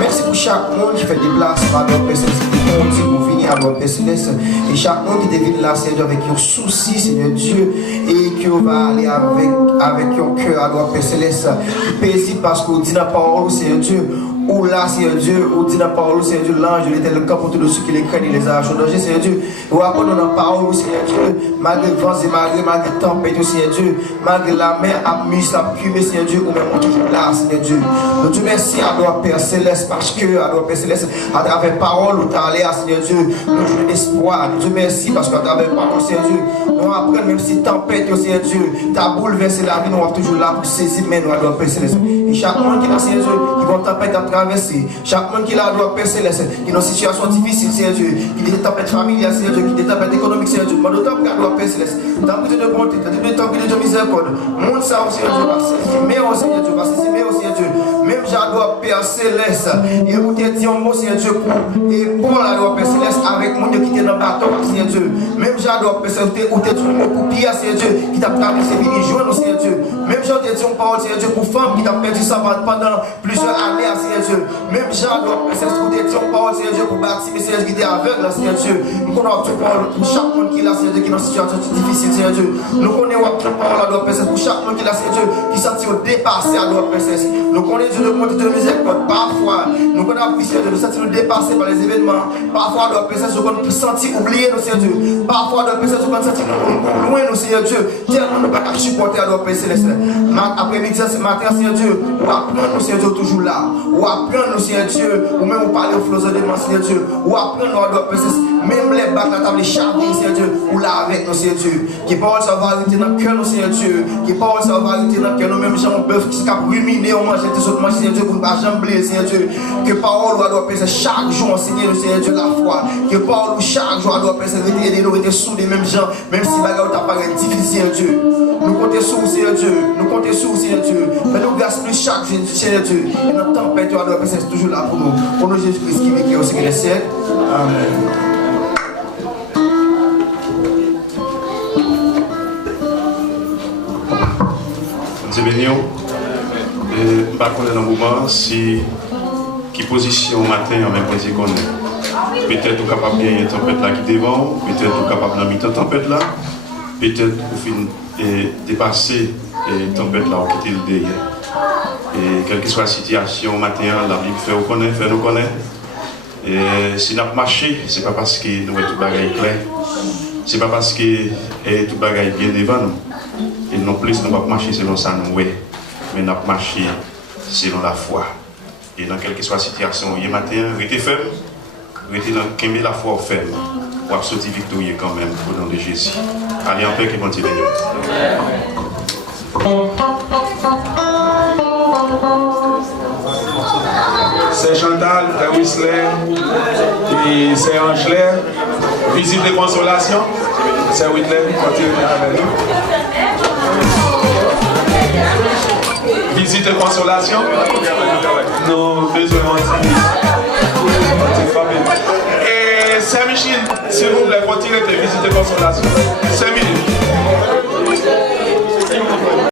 Merci pour chaque monde qui fait des déplacement, alors Père Céleste, qui conduit pour venir, alors Père Céleste. Et chaque monde qui devine là, Seigneur Dieu, avec un souci, Seigneur Dieu, et qui va aller avec un cœur, alors Père Céleste, paisible parce qu'on dit la parole, Seigneur Dieu. Ou là, Seigneur Dieu, ou dit la parole, Seigneur Dieu, l'ange, il était le camp pour tous ceux qui les craignent et les arrachent au danger, Seigneur Dieu. Ou après, dans la parole, Seigneur Dieu, malgré vents et malgré tempête, Seigneur Dieu, malgré la mer, à mus, à pluie, Seigneur Dieu, ou même on toujours là, Seigneur Dieu. Nous te merci à toi, Père Céleste, parce que, à toi, Père Céleste, à travers parole, où tu as allé, Seigneur Dieu, nous jouons d'espoir. Nous te merci parce qu'à travers parole, Seigneur Dieu, nous apprenons, même si tempête, Seigneur Dieu, tu as bouleversé la vie, nous sommes toujours là pour saisir, mais nous, à toi, Père Céleste. Et chaque monde qui est là, Seigneur Dieu, qui va tempête à traverser, chaque monde qui est là, doit Père Céleste, qui est dans une situation difficile, Seigneur Dieu, qui est des tempêtes familiales, Seigneur Dieu, qui est des tempêtes économiques, Seigneur Dieu, mais d'autant que doit Père Céleste, tant que de bonté, tant que de miséricorde, monde ça, Seigneur Dieu, va saisir, mais au Seigneur Dieu, va saisir, mais au Seigneur Dieu, même j'adore Père Céleste, et vous te dit un mot, Seigneur Dieu, pour la loi Père Céleste, avec mon Dieu qui est dans le bateau, Seigneur Dieu, même j'adore Père Céleste, ou te dit un mot pour Pierre, Seigneur Dieu, qui t'a traversé, venu joindre, Seigneur Dieu, même j'en te dit une parole, Seigneur Dieu, pour femme qui t'a perdu sa vie pendant plusieurs années, Seigneur Dieu, même j'adore Père Céleste, pour te dire une parole, Seigneur Dieu, pour bâtir, Seigneur Dieu, qui était aveugle, Seigneur Dieu, nous connaissons toute parole pour chaque monde qui est là, Seigneur Dieu, qui est dans une situation difficile, Seigneur Dieu, nous connaissons toute parole, Père Céleste, pour chaque monde qui est là, Seigneur Dieu, qui s'est dépassé, Père Céleste, nous connaissons Dieu de bonté, de miséricorde, parfois, nous connaissons Seigneur Dieu, nous sentir dépassés par les événements, parfois, Père Céleste, nous connaissons sentir oublier, nous, Seigneur Dieu, parfois, Père Céleste, nous connaissons sentir loin, nous, Seigneur Dieu, tellement nous ne pouvons pas supporter, Père Céleste, après-midi, ce matin, Seigneur Dieu, ou apprendre, Seigneur Dieu, toujours là, ou apprendre, Seigneur Dieu, ou même ou parler aux philosophes, Seigneur Dieu, ou apprendre, Père Céleste, même les bacs, la table, les charbons, Seigneur Dieu, ou là avec nous, Seigneur Dieu, qui parle sa vérité dans le cœur, nous, Seigneur Dieu, qui parle sa vérité dans le cœur, nous, même gens, bœuf, qui s'est ruminé, on mange des autres manches, Seigneur Dieu, pour ne pas jambler, Seigneur Dieu, que parole, ou doit penser chaque jour, enseigner, nous, Seigneur Dieu, la foi, que parole, chaque jour, doit penser, aider nous, aider sous les mêmes gens, même si la garde apparaît difficile, Seigneur Dieu, nous comptons sur, Seigneur Dieu, nous comptons sur, Seigneur Dieu, mais nous gaspillons chaque jour, Seigneur Dieu, et notre tempête, doit penser toujours là pour nous, Jésus-Christ, qui vit au siècle des siècles. Amen. Dieu béni. Je ne sais pas dans le moment si qui position au matin en même temps qu'on est. Peut-être capable de gagner une tempête là qui devant, peut-être capable de mi-temps tempête là, peut-être pour finir dépasser la tempête là qui était derrière. Et quelle que soit la situation, matin, la Bible fait nous connaître. Et si nous avons marché, ce n'est pas parce que nous avons tout bagage clair, ce n'est pas parce que tout bagage bien devant nous. Et non plus, nous ne pouvons pas marcher selon ça, nous, mais nous avons marché selon la foi. Et dans quelle que soit la situation, hier matin, restez ferme, restez dans la foi ferme, pour sortir victorieux quand même, au nom de Jésus. Allez en paix, que bon Dieu bénisse. C'est Chantal, c'est Whistler, et c'est Angelaire. Visite de consolation, c'est Whistler, continue avec nous. Visite de consolation, nous besoin et Saint-Michel, s'il vous plaît, continuez de visite de consolation. 5 minutes.